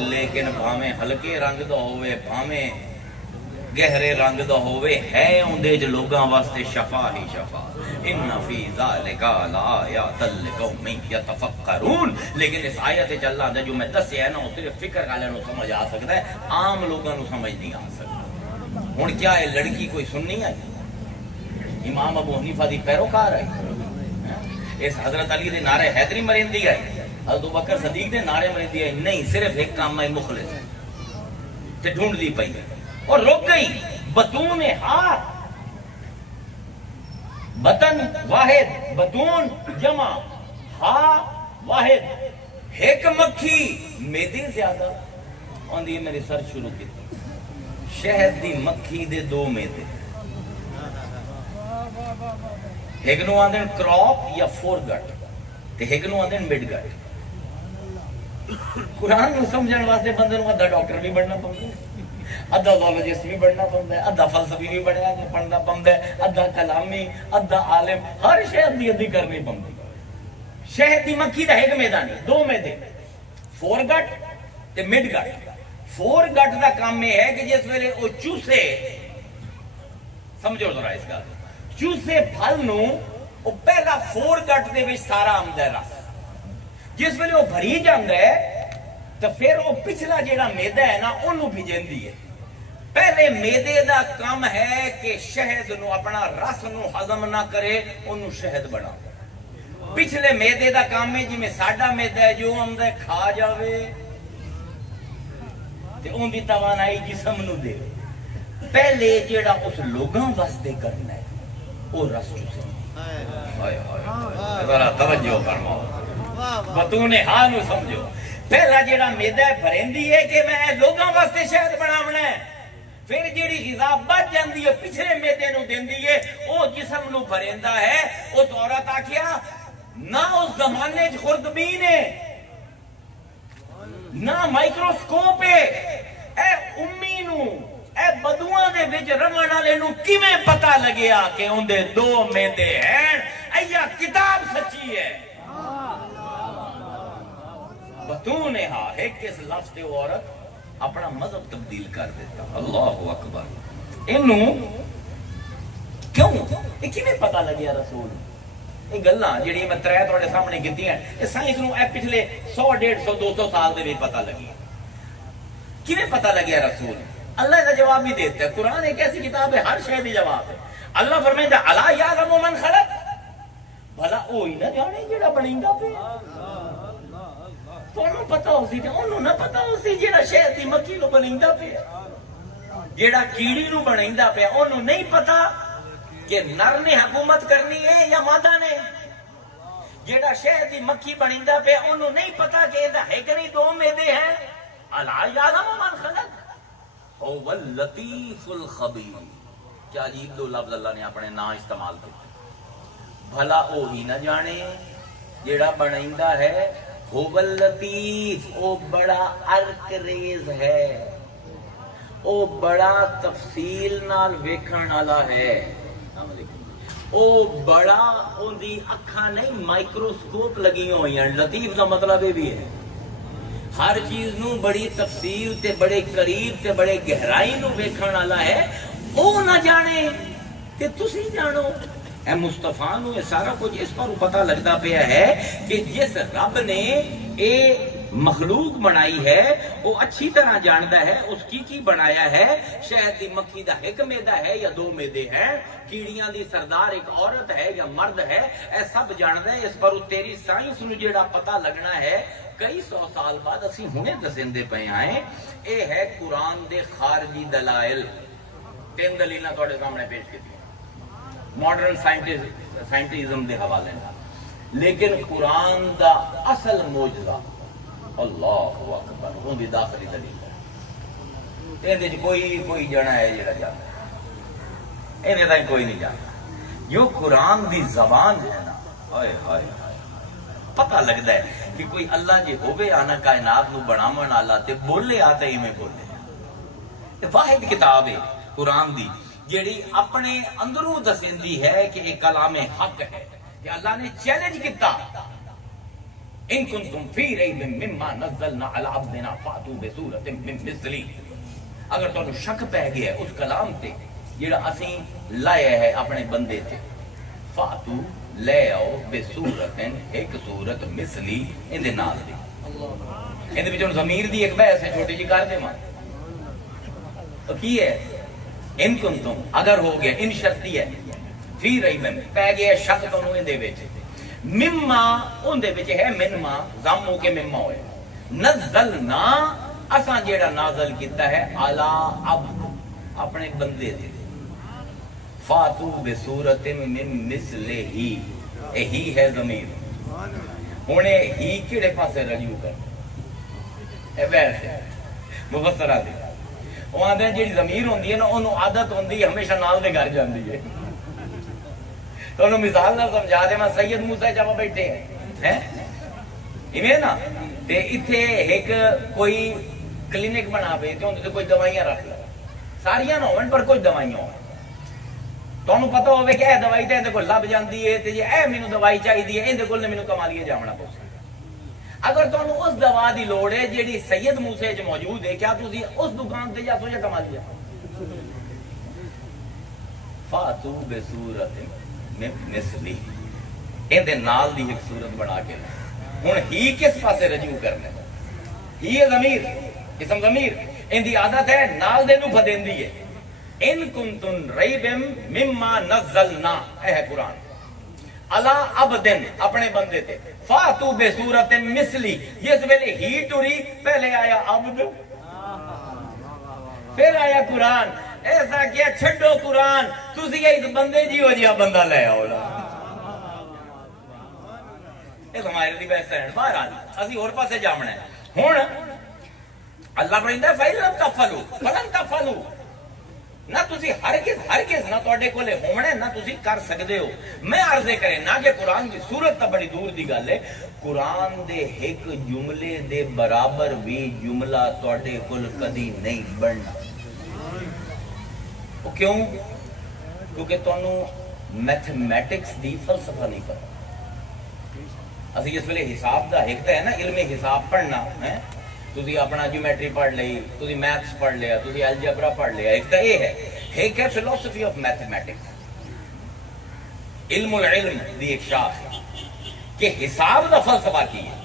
لیکن بھاویں ہلکے رنگ دا ہوئے بھاویں گہرے رنگ دا ہوئے ہے اندے جو لوگاں واسطے شفا ہی شفا، ان فی ذالک لآیات لقوم یتفکرون، لیکن اس آیت اللہ دا جو میں دسیا ہے نا وہ صرف فکر والے نو سمجھ آ سکتا ہے، عام لوگاں نو سمجھ نہیں آ سکتا۔ ہن کیا ہے لڑکی کوئی سننی ہے؟ امام ابو حنیفہ دی پیروکار ہے، اس حضرت علی دے نعرے حیدری مرندی ہے، حضرت بکر صدیق دے نعرے مرندی ہے، نہیں صرف ایک کام ہے مخلص تے ڈھونڈ دی پئی اور رک گئی۔ بطون ہا، بطن واحد، بطون جمع، ہا واحد، ایک مکھی میدے زیادہ آندی ہے۔ میں ریسرچ شروع کی، شہد دی مکھی دے دو میدے، ایک نو آندن کراپ یا فور گٹ تے ایک نو آندن مڈ گٹ۔ قرآن نو سمجھن واسطے بندے نو ادھا ڈاکٹر بھی بننا پوندا ہے، ادھا زولوجسٹ بھی بننا پوندا ہے، ادھا فلسفی بھی پڑھنا پوندا ہے، ادھا کلامی، ادھا عالم، ہر شہد دی ادھی کرنی پوندی۔ شہد دی مکھی دا ایک میدہ نہیں، دو میدے، فور گٹ تے مڈ گٹ۔ فور گٹ دا کام یہ ہے کہ جس ویلے او چوسے، سمجھو ذرا اس گل، چوسے پھل نو او پہلا فور گٹ دے وچ سارا آمدا ہے رس، جس ویلے وہ بھری جاندا ہے تو پھر وہ پچھلا جیڑا میدا ہے نا انہوں بھیجندی ہے۔ پہلے میدے دا کام ہے کہ شہد نو اپنا رس نو ہضم نہ کرے، انہوں شہد بنا۔ پچھلے میدے دا کام ہے جی میں ساڈا میدا ہے جو آمدا ہے کھا جاوے تے ان دی توانائی جسم نو دے۔ پہلے جیڑا اس لوگاں واسطے کرنا ہے وہ رس چوسے۔ ذرا توجہ فرماؤ، بطون ہا نو سمجھو، پہلا جیڑا میدا ہے بھریندی ہے کہ میں لوگاں واسطے شہد بناونا ہے، پھر جیڑی غذا بچ جاندی ہے پچھلے میدے نو دیندی ہے، وہ جسم نو بھریندا ہے۔ اس عورت آکھیا نہ اس زمانے چ خوردبین ہے نہ مائکروسکوپ ہے، اے امی نو اے بدواں دے وچ رہن والے نو کیویں پتہ لگیا کہ ان دے دو میدے ہیں؟ ایا کتاب سچی ہے۔ بطون ہا، ایک اس لفظ تے عورت اپنا مذہب تبدیل کر دیتا۔ اللہ اکبر، انہوں کیوں یہ کیویں پتہ لگیا رسول؟ یہ گلاں جڑی میں ترے تواڈے سامنے کیتیاں اے سائنس نو اے پچھلے 100 150 200 سال دے وچ پتہ لگی۔ کیویں پتہ لگیا رسول؟ اللہ کا جواب بھی دیتا ہے، قرآن ایک ایسی کتاب ہے ہر شے دی جواب ہے۔ اللہ فرمائندا الا یعلم من خلق، بھلا وہی نہ جانے جڑا بنیندا پیا، تانوں پتہ ہو سی تے انہوں نہ پتہ ہو سی جڑا شہد دی مکھی نو بنیندا پیا، جڑا کیڑی نو بنیندا پیا انہوں نہیں پتہ کہ نر نے حکومت کرنی ہے یا مادہ نے؟ جیڑا شہد دی مکھی بنیندا پہ انہوں نہیں پتا کہ یہ ہے کہ نہیں دو میدے ہیں. الا یعلم من خلق هو اللطیف الخبیر. کیا عجیب دو لفظ اللہ نے اپنے نام استعمال کیتے. بھلا او ہی نہ جانے جیڑا بنیندا ہے هو اللطیف، او بڑا ارک ریز ہے، او بڑا تفصیل نال ویکھن والا ہے. او بڑا ان دی اکھاں نہیں مائکروسکوپ لگی ہوئی ہیں. لطیف کا مطلب یہ بھی ہے ہر چیز نو بڑی تفصیل تے بڑے قریب تے بڑے گہرائی نو ویکھن والا ہے. او نہ جانے تے تسی جانو. اے مصطفیٰ نو یہ سارا کچھ اس پر پتہ لگتا پیا ہے کہ جس رب نے اے مخلوق بنائی ہے وہ اچھی طرح جانتا ہے اس کی بنایا ہے. شہد دی مکھی دا ایک میدا ہے یا دو میدے ہیں، کیڑیاں دی سردار ایک عورت ہے یا مرد ہے، اے سب جانتا ہے. اس پر تیری سائنس نو جیڑا پتہ لگنا ہے کئی سو سال بعد اسی ہنے دسندے پے آئے. اے ہے قرآن دے خارجی دلائل. 3 دلیلاں تواڈے سامنے پیش کیتی ماڈرن سائنٹزم دے حوالے نال. لیکن قرآن دا اصل معجزہ اللہ اکبر اون دی داخلی دلیل ہے. اندے کوئی جنا ہے جڑا جاندا اندے تائیں کوئی نہیں جاندا. جو قرآن دی زبان ہے نا ہائے ہائے پتہ لگدا ہے کہ کوئی اللہ جے ہوے آنا کائنات نو بناون والا تے بولے آتے ہی میں بولے. واحد کتاب ہے قرآن دی جیڑی اپنے اندروں دسندی ہے کہ یہ کلام حق ہے. کہ اللہ نے چیلنج کیتا ان کنتم فی ریب مما نزلنا علی عبدنا فاتوا بسورۃ من مثلی. اگر تانوں شک پہ گیا اس کلام تے جیڑا اسیں لایا ہے اپنے بندے تے، فاتوا لے آؤ بسورۃ ایک سورت مثلی ان دے نال دی. ان دے وچوں ضمیر دی ایک بحث ہے چھوٹی جی کر دے ماں تو کی ہے ان کنتم اگر ہو گیا ان شرطی ہے فی ریب پہ گیا شک تانوں ان دے وچ مما ان دے وچ ہے منما زمو کے مما ہوئے نزلنا اساں جیڑا نازل کیتا ہے اعلی عبد اپنے بندے دے. فاتو بسورۃ من مثلہ ہی ہے ضمیر. ہن ہی کیڑے پاسے رجوع کر اے ویسے مفسرہ دے وہ آندے جیڑی ضمیر ہوندی ہے نا اونوں عادت ہوندی ہے ہمیشہ نال دے گھر جاندی ہے. تو انہوں مثال نہ سمجھا دے میں سید موسیٰ جب بیٹھے ہیں ایویں نا تے ایتھے ایک کوئی کلینک بنا پے تے اندر کوئی دوائیاں رکھ لے ساریاں نہ ہون پر کچھ دوائیاں ہون. تو انہوں پتہ ہوئے کہ اے دوائی تے اندر کو لب جاندی ہے تے اے مینوں دوائی چاہی دی ہے اندر کو مینوں کمالیے جاونا پوسی. اگر تو انہوں اس دوا دی لوڑ ہے جیڑی سید موسیٰ جو موجود ہے کیا تسی اس دکان تے جا سو یا کمالیے فاتو بسورۃ مثلی ان دے نال دی ایک صورت بنا کے. ہن ہی کس پاسے رجوع کرنا ہے؟ ہی ہے ضمیر اسم ضمیر. ان دی عادت ہے نال دے نو بدیندی ہے. ان کنتم ریب مما نزلنا اے ہے قرآن علی عبدن اپنے بندے تے فاتو بسورۃ مثلی. جس ویلے ہی ٹری پہلے آیا عبد پھر آیا قرآن. ایسا کیا چھڈو قرآن تسی اس بندے جی ہو جیا بندہ لے آؤ نا. یہ ہمارے لیے بحث ہے. بہرحال اسی اور پاسے جامنا ہے. ہن اللہ فرمائندا ہے فَإِن تَفْعَلُوا فَلَن تَفْعَلُوا. نہ تسی ہرگز نہ تواڈے کولے ہونا نہ تسی کر سکدے ہو. میں عرض کرے نہ کہ قرآن دی صورت تا بڑی دور دی گل ہے. قرآن دے ایک جملے دے برابر بھی جملہ تواڈے کول کدی نہیں بننا. وہ کیوں؟ کیونکہ تانوں میتھمیٹکس دی فلسفہ نہیں پتا. اسی اس ویلے حساب دا ایک ہے نا علم حساب پڑھنا ہے. تسی اپنا جیومیٹری پڑھ لئی تسی میتھس پڑھ لیا تسی الجبرا پڑھ لیا. ایک تو یہ ہے ایک ہے فلسفی آف میتھمیٹکس علم العلم دی ایک شاخ ہے کہ حساب دا فلسفہ کی ہے.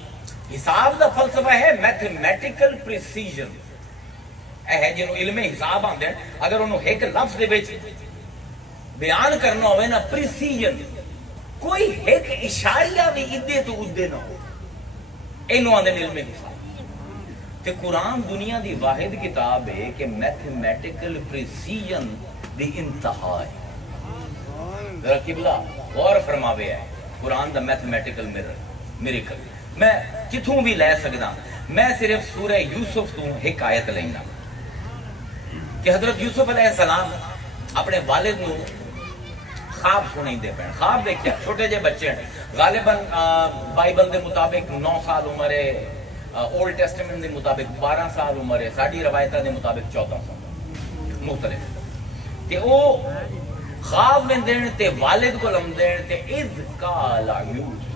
حساب دا فلسفہ ہے میتھمیٹیکل پریسیجن. ہے جنہوں علم حساب آندے اگر انہوں ایک لفظ دے وچ بیان کرنا ہوئے نا پریسیجن کوئی ایک اشاریہ بھی ادھے تو ادھے نہ ہو انہوں آندے علم حساب. تے قرآن دنیا دی واحد کتاب ہے کہ میتھمیٹیکل پریسیجن دی انتہا ہے. ذرا قبلہ غور فرماوے ہے قرآن دا میتھمیٹیکل میریکل میں جتوں بھی لے سکدا میں صرف سورہ یوسف تو ایک آیت لینا کہ حضرت یوسف علیہ السلام اپنے والد نو خواب سنیں دے پین خواب دیکھیا چھوٹے جے بچے ہیں غالباً بائبل دے مطابق 9 سال عمر ہے اولڈ ٹیسٹمنٹ دے مطابق 12 سال عمر ہے ساڈی روایتاں دے مطابق 14 سال مختلف تے او خواب میں دین تے والد کو لم دین تے اذ قال یوسف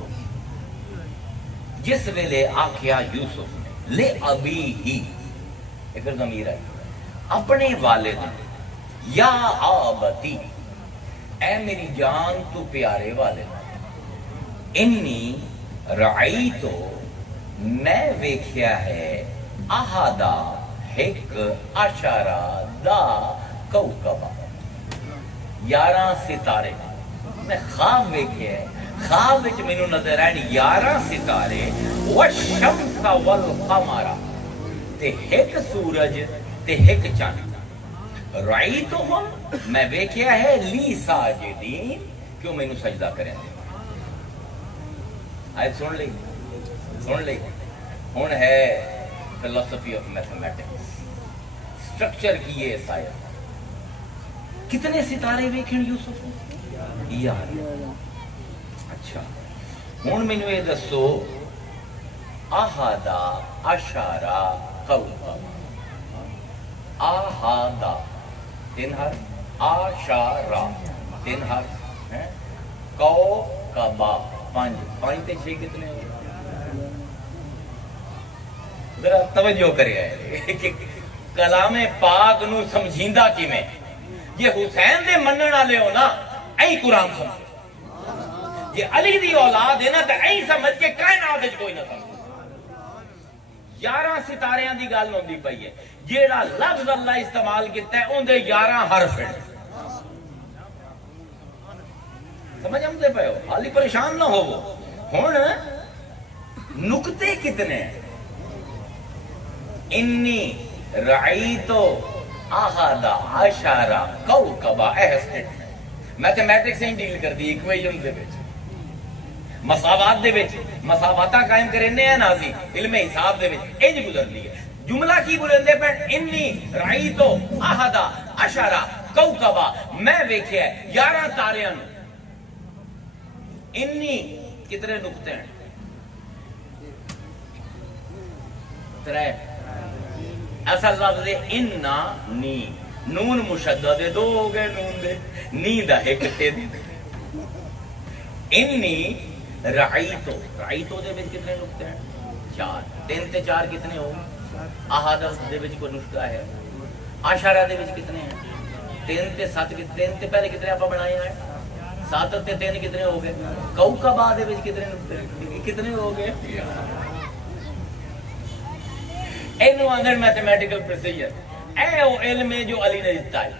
جس ویلے آکھیا یوسف نے لے ابی ہی ایک پھر ضمیر آئی اپنے والد یا آبتی اے میری جان تو پیارے والد انی رعیتو میں ویکھیا ہے احدا ایک اشارہ دا کوکبہ 11 ستارے میں خواب ویکھیا ہے خواب وچ مینوں نظر آئے 11 ستارے والشمس والقمر تے ایک سورج تے ایک چاند رعیتہم میں ویکھیا ہے لی ساجدین کیوں مینوں سجدہ کریں دے آیت سن لی ہن ہے فلسفی آف میتھمیٹکس سٹرکچر کی یہ آیت کتنے ستارے ویکھن یوسف 11 اچھا ہن مینوں یہ دسو احدا اشارہ کوکب احدا 3 حرف اشارہ 3 حرف کوکبہ 5 تے 6 کتنے ہوئے ذرا توجہ کرے کہ کلام پاک نو سمجھیندا کیویں یہ حسین دے منن والے ہو نا ائی قرآن سمجھ یہ علی دی اولاد ہے نا تے ائی سمجھ کے کائنات وچ کوئی نہ سمجھ 11 ستاریاں دی گل ہوندی پئی ہے جیڑا لفظ اللہ استعمال کیتا ہے اون دے 11 حرف ہیں سمجھ آمدے پئے ہو حالی پریشان نہ ہوو ہن نقطے کتنے ہیں انی رعیتو احدا اشارہ کوکبہ میتھمیٹکس سے ڈیل کر دی ایکویشن دے وچ مساوات دے وچ مساواتاں قائم کرنے ہیں نازی علم حساب دے وچ انج گزرتی ہے جملہ کی بولندے پہ انی رعیتو احدا اشارہ کوکبہ میں ویکھیا ہے 11 تاریاں نو انی کتنے نقطے ہیں 3 اصل لفظ ہے انا نی نون مشدد 2 ہو گئے نون دے نی دا ایک تے دی انی رعیتو دے وچ کتنے نقطے ہیں 4 3 تے 4 کتنے ہو احادث دے وچ کوئی نقطہ ہے اشارہ دے وچ کتنے ہیں 3 تے 7 3 تے پہلے کتنے آپ بنائے ہیں 7 تے 3 کتنے ہو گئے کوکبہ دے وچ کتنے نقطے کتنے ہو گئے اینو اندر میتھمیٹیکل پریسیجن اے او علم ہے جو علی نے دیتا ہے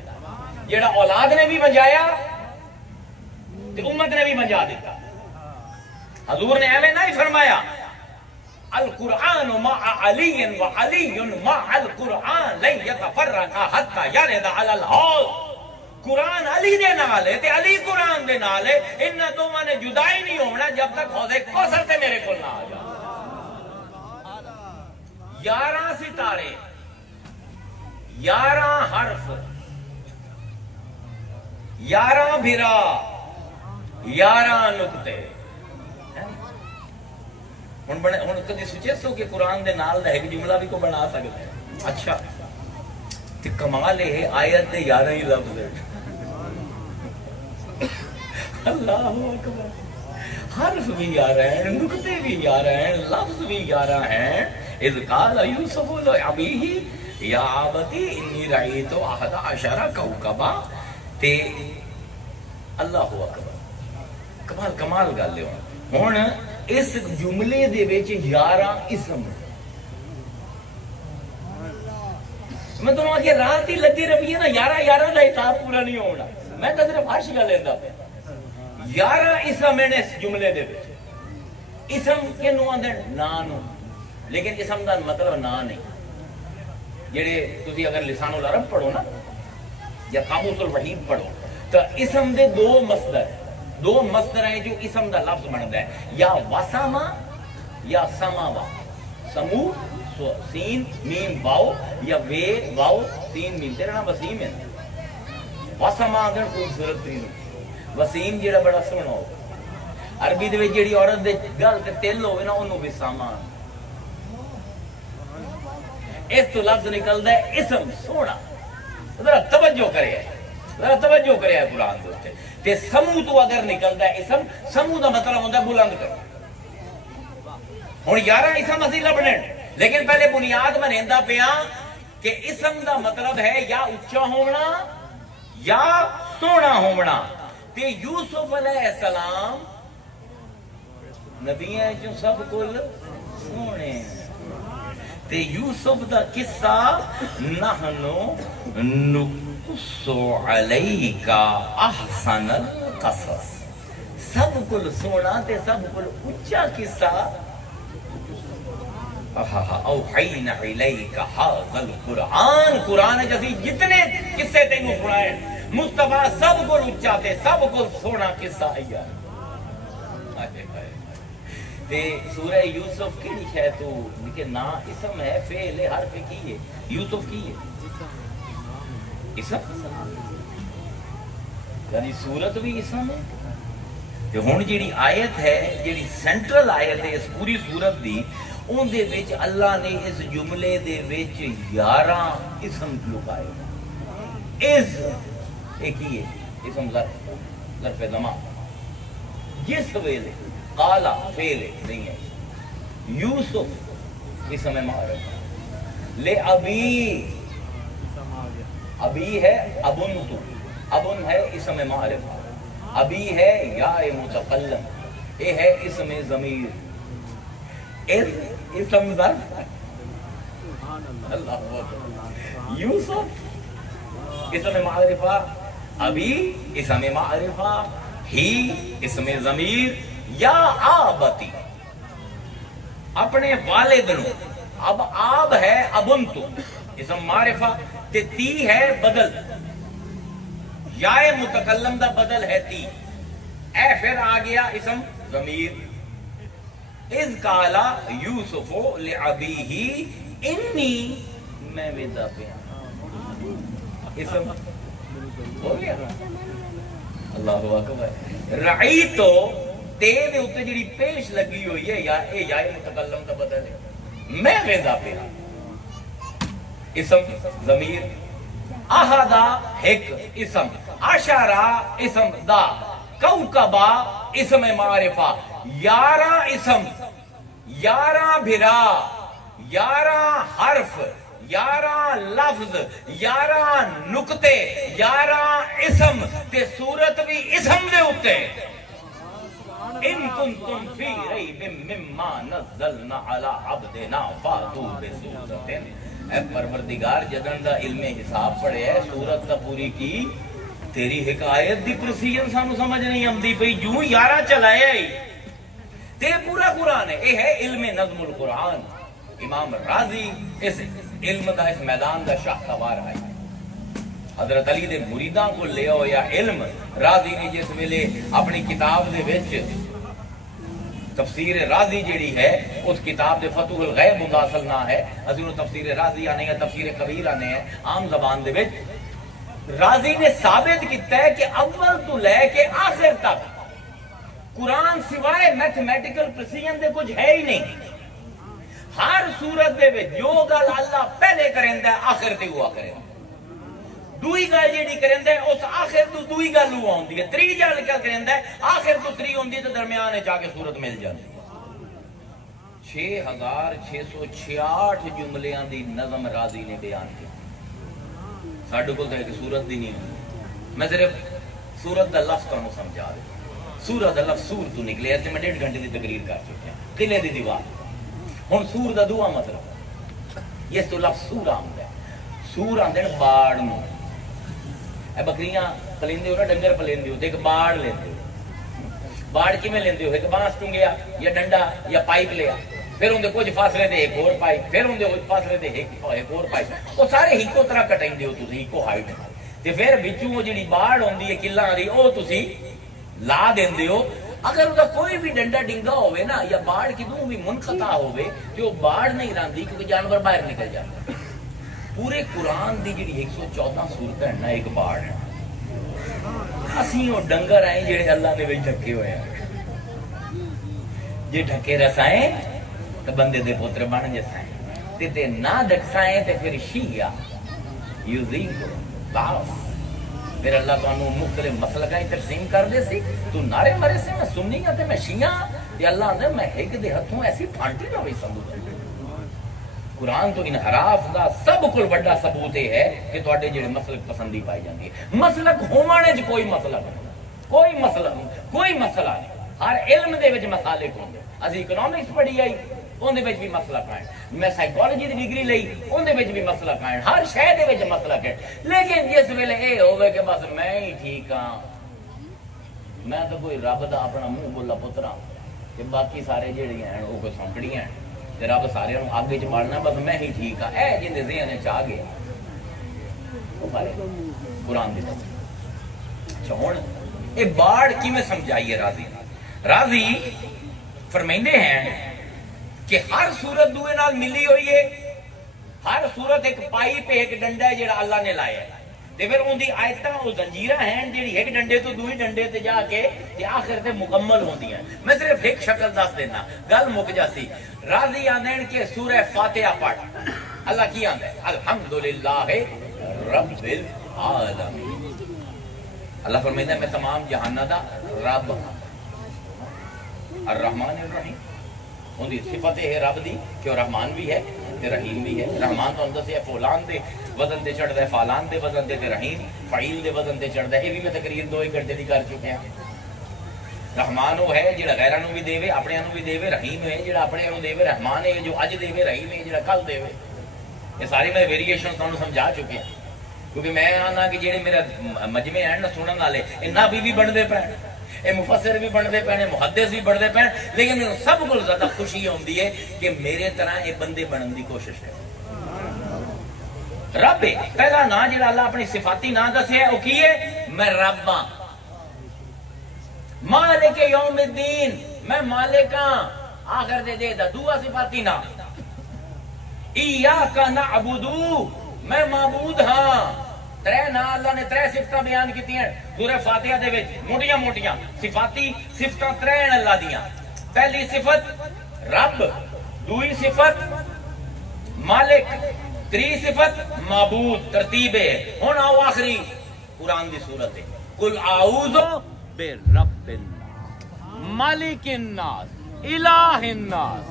جیڑا اولاد نے بھی بنجایا تے امت نے بھی بنجا دیتا حضور نے ایویں نہیں فرمایا القرآن مع علی و علی مع القرآن لن يتفرقا حتى يرد على الحوض قرآن علی دے نال ہے تے علی قرآن دے نال ہے انہاں دوواں نے جدائی نہیں ہونا جب تک حوض کوثر سے میرے کول نہ آ جائے 11 ستارے 11 حرف 11 بھرا 11 نقطے ہن کدی سوچے سو کہ قرآن دے نال دا ایک جملہ بھی کو بنا سکتا ہے اچھا تے کمال ہے آیت دے 11 ہی لفظ ہے اللہ اکبر حرف بھی 11 ہیں نقطے بھی 11 ہیں لفظ بھی 11 ہیں اذ قال یوسف لابیہ یا ابتی انی رعیت احد عشر کوکبا تے اللہ اکبر کمال گل ہے ہن اس جملے دے وچ 11 اسم میں تو کہ رات ہی لگی رہی ہے نا 11 دا حساب پورا نہیں ہونا میں تو صرف ہر شکل لینا پہ 11 اسم ہیں اس جملے دے وچ اسم کے نو اندر نام لیکن اسم دا مطلب نا نہیں جڑے تسی اگر لسان العرب پڑھو نا یا قاموس الوحید پڑھو تو اسم دے 2 مصدر دو مصدر ہیں جو اسم دا لفظ بنتا ہے، یا وسما یا سماوا، سمو سین میم واو، یا وے واو سین میم، تیرا نام وسیم ہے، وسما آدھر خوبصورت ترین، وسیم جیڑا بڑا سونا ہو، عربی دے وچ جیڑی عورت دے گل تے تل ہوئے نا انہوں وساما، اس تو لفظ نکلدا ہے اسم سونا، ذرا توجہ کرے، ذرا توجہ کرے قرآن دوستے، تے سمو تو اگر نکلدا ہے اسم، سمو دا مطلب ہوتا ہے بلند کر. ہن 11 اسم اسی لبنے، لیکن پہلے بنیاد بنیندا پیا کہ اسم دا مطلب ہے یا اچا ہونا یا سونا ہونا. تے یوسف علیہ السلام نبیاں جو سب کل سونے، تے یوسف دا قصہ نحنو نقص علیک احسن القصص، سب کل سونا تے سب کل اچا قصہ. اوحینا الیک ھذا القرآن، قرآن جیسی جتنے قصے تینوں سنائے مصطفیٰ سب کو اچا تے سب کو سونا قصہ آیا. تے سورہ یوسف کیڑی شے تو کہ نا اسم ہے، فعل ہے، حرف کی ہے، یوسف کی ہے اسم، یعنی سورت بھی اسم ہے. تے ہن جیڑی آیت ہے، جیڑی سینٹرل آیت ہے اس پوری سورت دی، ان دے وچ اللہ نے اس جملے دے وچ 11 اسم لگائے. اس ایک ہی ہے اسم ظرف زمان، جس ویلے قالا فعل نہیں ہے، یوسف اسم معرفہ، لے ابی، ابی ہے ابنتو، ابن ہے اسم معرفہ، ابی ہے یا متکلم، اے ہے اسم ضمیر، اسم ظرف، اللہ اکبر، یوسف اسم معرفہ، ابی اسم معرفہ، ہی اسم ضمیر، یا آبتی اپنے والد نو. اب آب ہے ابنتو اسم معرفہ، تے تی ہے بدل، یا متکلم دا بدل ہے تی، اے پھر آ گیا اسم ضمیر. اذ قالا یوسف لابیہ انی، میں ودا پیا اسم ہو گیا. اللہ اکبر. رعیتو تے دے اوتے جڑی پیش لگی ہوئی ہے، یا اے یا متکلم دا بدل ہے، میں ودا پیا اسم ضمیر. احدا ایک اسم، عشرہ اسم دا، کوکبا اسم معرفہ، 11 اسم، 11 بھرا، 11 حرف، 11 لفظ، 11 نکتے، 11 اسم، تے صورت بھی اسم دے اتے. ان کنتم فی ریب مما نزلنا علی عبدنا فاتوا بسورۃ. اے پروردگار جدن دا علم حساب پڑھے ہے سورت دا پوری کی، تیری حکایت دی پروسیجر سانو سمجھ نہیں آمدی پئی، جو 11 چلایا ہی تے پورا قرآن ہے. اے ہے علم نظم القرآن. امام راضی اس علم دا اس میدان دا شاہ سوار ہے. حضرت علی دے مریداں کو لے آؤ یا علم. راضی نے جس ویلے اپنی کتاب دے وچ تفسیر راضی جیڑی ہے، اس کتاب دے فتح الغیب ہوندا اصل نہ ہے، اسی نوں تفسیر راضی آنے یا تفسیر کبیر آنے ہیں عام زبان دے وچ. راضی نے ثابت کیتا ہے کہ اول تو لے کے آخر تک قرآن سوائے میتھمیٹیکل پریسیجن دے کچھ ہے ہی نہیں. ہر صورت دے وچ جو گل اللہ پہلے کریندا ہے آخر تے ہوا کرے، دوئی گل جیڑی کریندا ہے اس آخر تو دوئی گل ہوا ہوندی ہے، تری گل کیا کریندا ہے آخر تو تری ہوندی ہے، تے درمیان وچ جا کے صورت مل جاندی ہے. 6666 جملیاں دی نظم راضی نے بیان کی. ساڈے کول تے ایک صورت دی نہیں ہوندی. میں صرف صورت دا لفظ تانوں سمجھا دے. سورہ دا لفظ سور تو نکلے، ایسے میں 1.5 گھنٹے دی تقریر کر چکے ہیں. قلعے دی دیوار. ہن سور دا دعا مطلب اس تو لفظ سور آمدا ہے. سور آندے باڑ نوں. اے بکریاں پلیندے ہو نا، ڈنگر پلیندے ہو تے ایک باڑ لیندے ہو. باڑ کیویں لیندے ہو؟ ایک بانس ٹنگیا یا ڈنڈا یا پائپ لیا، پھر اندے کچھ فاصلے تے ایک اور پائپ، پھر اندے کچھ فاصلے تے ایک اور پائپ، وہ سارے ہیکو طرح کٹائندے ہو تسی، ہیکو ہائٹ تے پھر وچوں وہ جڑی باڑ ہوندی ہے کلاں دی، او تسی لا دیندے ہو اگر وہ کوئی بھی ڈنڈا ڈنگا ہوئے نا یا باڑ کدوں بھی منقطع ہوئے تو وہ باڑ نہیں راندی کیونکہ جانور باہر نکل جاتا. پورے قرآن دی جڑی 114 سورت ہے نا ایک باڑ ہے. اسی وہ ڈنگر ہیں جڑے اللہ نے وچ ڈھکے ہوئے ہیں. جے ڈھکے رسائیں تو بندے دے پوتر بن جسائیں تے نہ ڈھکسائیں تے پھر شیعہ یوزیکو باس. پھر اللہ تعالیٰ مختلف مسلکیں تقسیم کر دے سی. تو نعرے مرے سے میں سنی ہاں تے میں شیعہ تے اللہ نے میں ایک دے ہتھوں ایسی پھانٹی نہ ہوئی سمجھ. قرآن تو انحراف دا سب کل بڑا ثبوت ہے کہ تواڈے جڑے مسلک پسندی پائی جاندی ہے. مسلک ہونے وچ کوئی مسئلہ نہیں, کوئی مسئلہ نہیں, کوئی مسئلہ نہیں. ہر علم دے وچ مسالک ہوندے. اسی اکنامکس پڑھی آئی اون دے وچ بھی مسئلہ قائم. میں سائیکالوجی دی ڈگری لئی اون دے وچ بھی مسئلہ قائم. ہر شے دے وچ مسئلہ ہے. لیکن جس ویلے اے ہوے کہ بس میں ہی ٹھیک ہاں, میں تو کوئی رب دا اپنا منہ بولا پترا کہ باقی سارے جڑے ہیں وہ کوئی سونکڑیاں ہیں تے رب سارے نوں اگ وچ مارنا, بس میں ہی ٹھیک ہاں. اے جن دے ذہن وچ آ گیا وہ بارے قرآن دی اچھا ہن اے باڑ کیویں سمجھائیے. راضی فرمائندے ہیں کہ ہر صورت دوے نال ملی ہوئی ہے. ہر صورت ایک پائی پہ ایک ڈنڈا ہے جڑا اللہ نے لایا ہے. تے پھر اون دی آیتاں او زنجیراں ہیں جڑی ایک ڈنڈے تو دوویں ڈنڈے تے جا کے تے آخر تے مکمل ہوندی ہیں. میں صرف ایک شکل دس دینا گل مک جاسی. راضی آندین کہ سورہ فاتحہ پڑھ. اللہ کی آندا ہے الحمدللہ رب العالمین. اللہ فرمائندا ہے میں تمام جہاناں دا رب ہاں. الرحمن الرحیم ان دی صفت ہے رب دی کہ وہ رحمان بھی ہے تے رحیم بھی ہے. رحمان تو اندر سے فولان دے وزن تے چڑھدا ہے, فالان دے وزن تے رحیم فعیل دے وزن تے چڑھدا ہے. یہ بھی میں تقریر 2 گھنٹے دی کر چکے ہیں. رحمان وہ ہے جڑا غیراں نوں بھی دیوے اپنے نوں بھی دیوے. رحیم ہے جڑا اپنے نوں دیوے. رحمان ہے جو اج دیوے. رحیم ہے جڑا کل دیوے. یہ ساری میں ویریشن تانوں سمجھا چکے ہیں کیونکہ میں آنا کہ جڑے میرا مجمع ہیں نا سنن والے اے نبی بھی بنتے پے, اے مفسر بھی بنتے پے, محدث بھی بنتے پے, لیکن میرے سب کو زیادہ خوشی ہوندی ہے کہ میرے طرح یہ بندے بننے کی کوشش کریں. رب پہلا نا جڑا اللہ اپنی صفاتی نا دسیا ہے وہ کی ہے میں رب ہاں. مالک یوم الدین میں مالک ہاں. آخر دے دا دعا صفاتی نا. ایاک نعبد میں معبود ہاں. ترے نا اللہ نے 3 صفتاں بیان کیتی ہیں سورہ فاتحہ دے وچ موٹیاں موٹیاں صفاتی صفتاں 3 اللہ دیاں. پہلی صفت رب, دوئی صفت مالک, تری صفت معبود. ترتیب ہے. ہن آؤ آخری قرآن دی سورت ہے قل اعوذ برب الناس مالک الناس الہ الناس.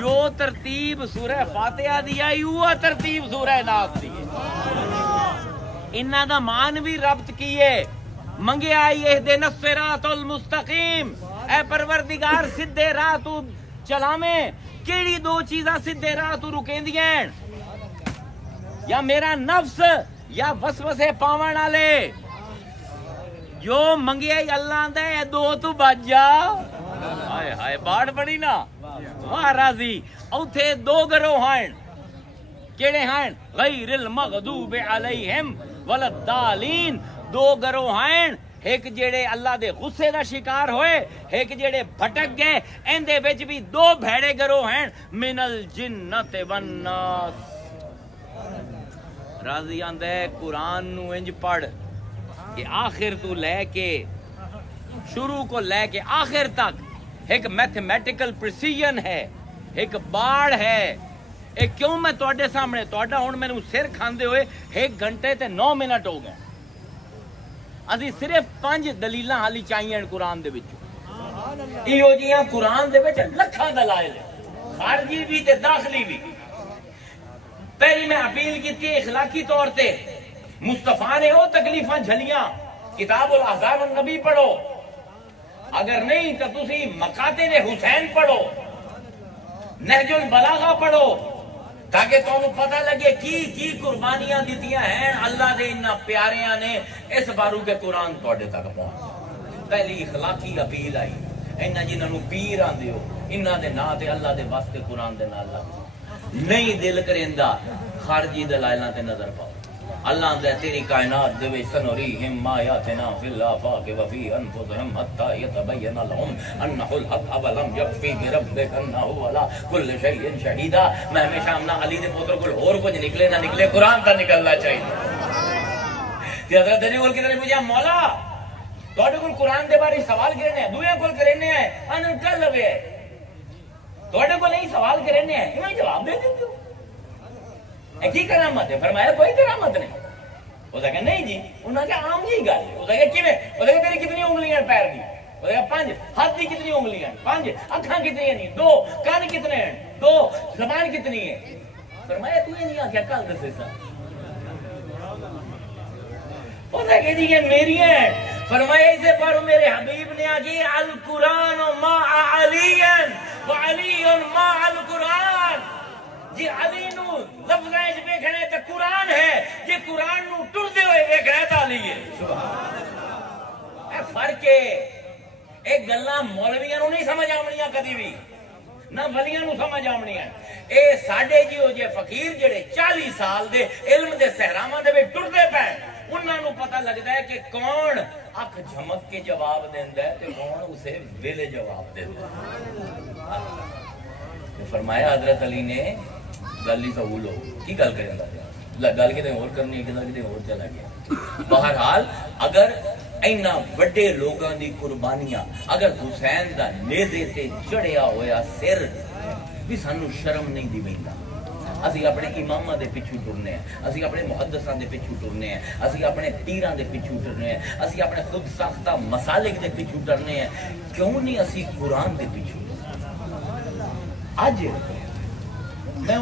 جو ترتیب سورہ فاتحہ دی ہے وہ ترتیب سورہ ناس دی ہے. انہاں دا مان بھی ربط کیے منگے آئی اہدنا الصراط المستقیم. اے پروردگار سیدھے راہ تو چلاویں. کیڑی 2 چیزاں سیدھے راہ تو رکیندیاں یا میرا نفس یا وسوسے پاون والے. جو منگے آئی اللہ دے 2 تو بچ جا. ہائے ہائے باڑ پڑی نا واہ راضی. اوتھے 2 گروہ ہیں کیڑے ہیں غیر المغضوب علیہم ولا الضالین. 2 گروہ ہیں ایک جڑے اللہ دے غصے دا شکار ہوئے, ایک جڑے بھٹک گئے. اندے وچ بھی 2 بھڑے گروہ ہیں من الجنت والناس. راضی آندے قرآن نو انج پڑھ کہ آخر تو لے کے شروع کو لے کے آخر تک ایک میتھمیٹیکل پریسیجن ہے, ایک باڑ ہے. ایک کیوں میں تواڈے سامنے تواڈا ہن مینوں سر کھاندے ہوئے 1 گھنٹے تے 9 منٹ ہو گئے. اسی صرف 5 دلیلاں حالی چاہیے قرآن دے وچ. ایو جیاں قرآن دے وچ لکھاں دلائل خارجی بھی تے داخلی بھی. پہلی میں اپیل کی اخلاقی طور تے مصطفیٰ نے وہ تکلیفاں جھلیاں. کتاب الاحزاب النبی پڑھو, اگر نہیں تو تسی مقاتل حسین پڑھو, نہج البلاغہ پڑھو, تاکہ تمہیں پتہ لگے کی قربانیاں دیتیاں ہیں اللہ دے انہاں پیاریاں نے اس بارو کے قرآن توڑے تک پہنچ. پہلی اخلاقی اپیل آئی انہاں جنہاں نو پیر آندے ہو انہاں دے نا تے اللہ دے واسطے قرآن دے نال لگ نہیں دل کریندا خارجی دلائلاں تے نظر پاؤ. اللہ دے تیری کائنات دے وچ سنوریہم آیاتنا فی الآفاق وفی انفسہم حتی یتبین لہم انہ الحق ولم یکفی بربک انہ علی کل شیء شہیدا. میں ہمیشہ امنا علی دے پتر کول اور کچھ نکلے نہ نکلے قرآن تا نکلنا چاہیے. تے حضرت علی کول کدھر پوچھا مولا تواڈے کول قرآن دے بارے سوال کرنے ہیں دوے کول کرنے ہیں ان کل لوے تواڈے کول نہیں سوال کرنے ہیں ایویں جواب دے دیندے ہو. کی کرامت ہے؟ فرمایا کوئی کرامت نہیں. اس نے کہا نہیں جی. انہوں نے کہا عام جی گل. اس نے کہا کیویں؟ اس نے کہا تیری کتنی انگلیاں پیر دی؟ اس نے کہا 5. ہاتھ دی کتنی انگلیاں؟ 5. اکھاں کتنی ہیں؟ 2. کان کتنے ہیں؟ 2. زبان کتنی ہے؟ فرمایا تو یہ نہیں آکھیا کل دسے سا. اس نے کہا جی یہ میری ہیں. فرمایا اسے پڑھو میرے حبیب نے آگی القرآن مع علی وعلی مع القرآن. جی علی نو لفظاں وچ ویکھنا تے قرآن ہے جی قرآن نو ٹردے ہوئے ویکھنا تے علی ہے. سبحان اللہ. اے فرق ہے. اے گلاں مولویاں نو نہیں سمجھ آونیاں کدی بھی نہ ولیاں نو سمجھ آونیاں. اے ساڈے جیو جے فقیر جڑے 40 سال دے علم دے صحراواں دے وچ ٹردے پے انہاں نو پتہ لگدا ہے کہ کون اکھ جھمک کے جواب دیندا ہے تے کون اسے ویلے جواب دیندا ہے. فرمایا حضرت علی نے گل ہی سہول ہو کی گل کریں گل کتنے اور کرنی ہے کتنے اور چلا گیا. بہرحال اگر اینا بڑے لوگاں دی قربانیاں اگر حسین دا نیزے تے چڑھیا ہویا سر بھی سانو شرم نہیں دی ویندا. اسی اپنے اماماں دے پیچھے ٹرنے ہیں اسی اپنے محدثاں دے پیچھے ٹرنے ہیں اسی اپنے پیراں دے پیچھے ٹرنے ہیں اسی اپنے خود ساختہ مسالک دے پیچھے ٹرنے ہیں. کیوں نہیں اسی قرآن دے پیچھے اج میں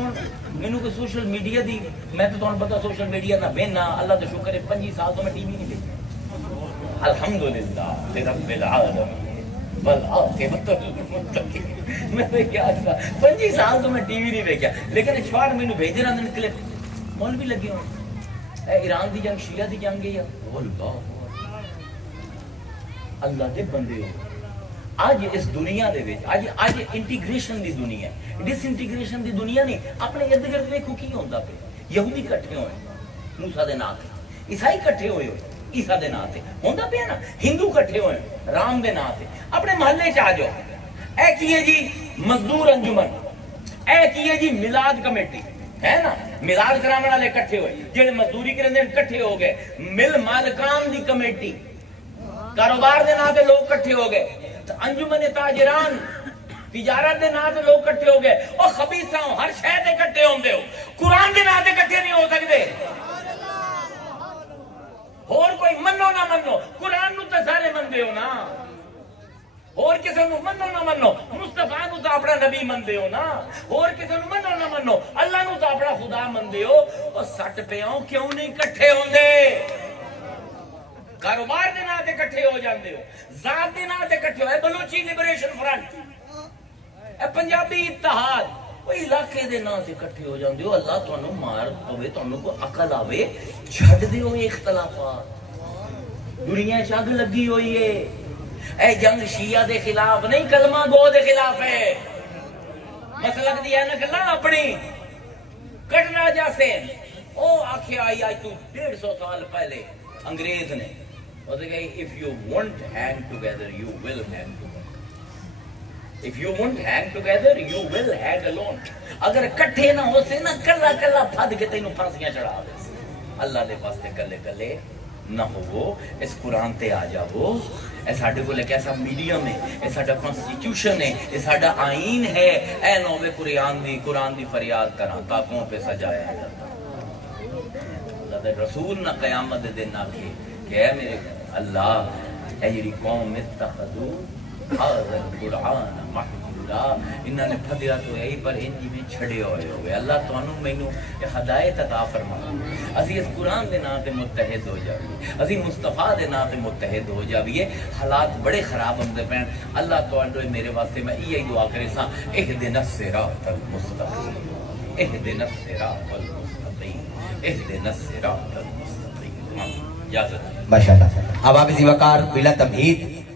مینوں کوئی سوشل میڈیا دی میں تو تانوں پتہ سوشل میڈیا نہ وینا اللہ دا شکر ہے 25 سال تو میں ٹی وی نہیں دیکھا الحمدللہ رب العالمین والعاقبۃ للمتقین. میں کیا 25 سال تو میں ٹی وی نہیں دیکھا لیکن اشوار مینوں بھیجے رہندے نے کلپ مولوی لگے ہو اے ایران دی جنگ شیعہ دی جنگ ہے اللہ اللہ دے بندے ہو. آج اس دنیا دے وچ آج انٹیگریشن دی دنیا ہے ڈس انٹیگریشن دی دنیا نہیں. اپنے ارد گرد ویکھو کی ہوندا پیا. یہودی کٹھے ہوئے موسیٰ دے نام تے عیسائی کٹھے ہوئے عیسیٰ دے نام تے ہوندا پیا نا. ہندو کٹھے ہوئے رام دے نام تے. اپنے محلے چ آ جاؤ اے کی ہے جی مزدور انجمن اے کی ہے جی میلاد کمیٹی ہے نا میلاد کراون والے کٹھے ہوئے جڑے مزدوری کرندے کٹھے ہو گئے. مل مالکان دی کمیٹی کاروبار دے نام تے لوگ کٹھے ہو گئے. انجمن تاجران تجارت دے نام تے لوگ کٹھے ہو گئے. اور خبیثاں ہر شے تے کٹھے ہوندے ہو قرآن دے نام تے کٹھے نہیں ہو سکدے. اور کوئی منو نہ منو قرآن نو تے سارے مندے ہو نا. اور کسے نو منو نہ منو مصطفیٰ نو تے اپنا نبی مندے ہو نا. اور کسے نو منو نہ منو اللہ نو تے اپنا خدا مندے ہو. اور سٹ پیاں کیوں نہیں کٹھے ہوندے؟ کاروبار دے نام تے کٹھے ہو جاندے ہو ذات دے نام تے کٹھے ہو. بلوچی لبریشن فرنٹ پنجابی اتحاد وہ علاقے دے نام تے کٹھے ہو جاندے ہو. اللہ تانوں مار پوے تانوں کو عقل آوے چھڈ دیو اختلافات. دنیا چ اگ لگی ہوئی ہے. اے جنگ شیعہ دے خلاف نہیں کلمہ گو دے خلاف ہے. مسلک دی ہے نا گلا اپنی کٹنا جاسے او آکھیا آئی تو 150 سال پہلے انگریز نے if you won't hang together you will hang together. If you won't hang together you will hang alone. اگر کٹھے نہ ہو سے نا کلا کلا پھد کے تینوں پھانسیاں چڑھا دے. اللہ دے واسطے کلے کلے نہ ہو. اس قرآن تے آ جاؤ. اے ساڈے کول ایک ایسا میڈیم ہے اے ساڈا کانسٹیٹیوشن ہے اے ساڈا آئین ہے. اے نوے قرآن دی فریاد کراں تاکوں پہ سجایا جاتا. اللہ دے رسول نہ قیامت دے دن آکھے کہ اے میرے اللہ اے جڑی قوم اتخذو هذا القرآن محجورا انہاں نے پھدیا تو یہی پر انجی میں چھڑے ہوئے. اللہ تانوں مینوں ہدایت عطا فرما. اسی اس قرآن دے نام تے متحد ہو جاویے. اسی مصطفیٰ دے نام تے متحد ہو جاویے. حالات بڑے خراب ہوندے پین. اللہ تانوں میرے واسطے میں یہی دعا کرے سا اهدنا الصراط المستقیم اهدنا الصراط المستقیم اهدنا الصراط المستقیم. اجازت. ماشاءاللہ. اب آپ اسی وقار بلا تمہید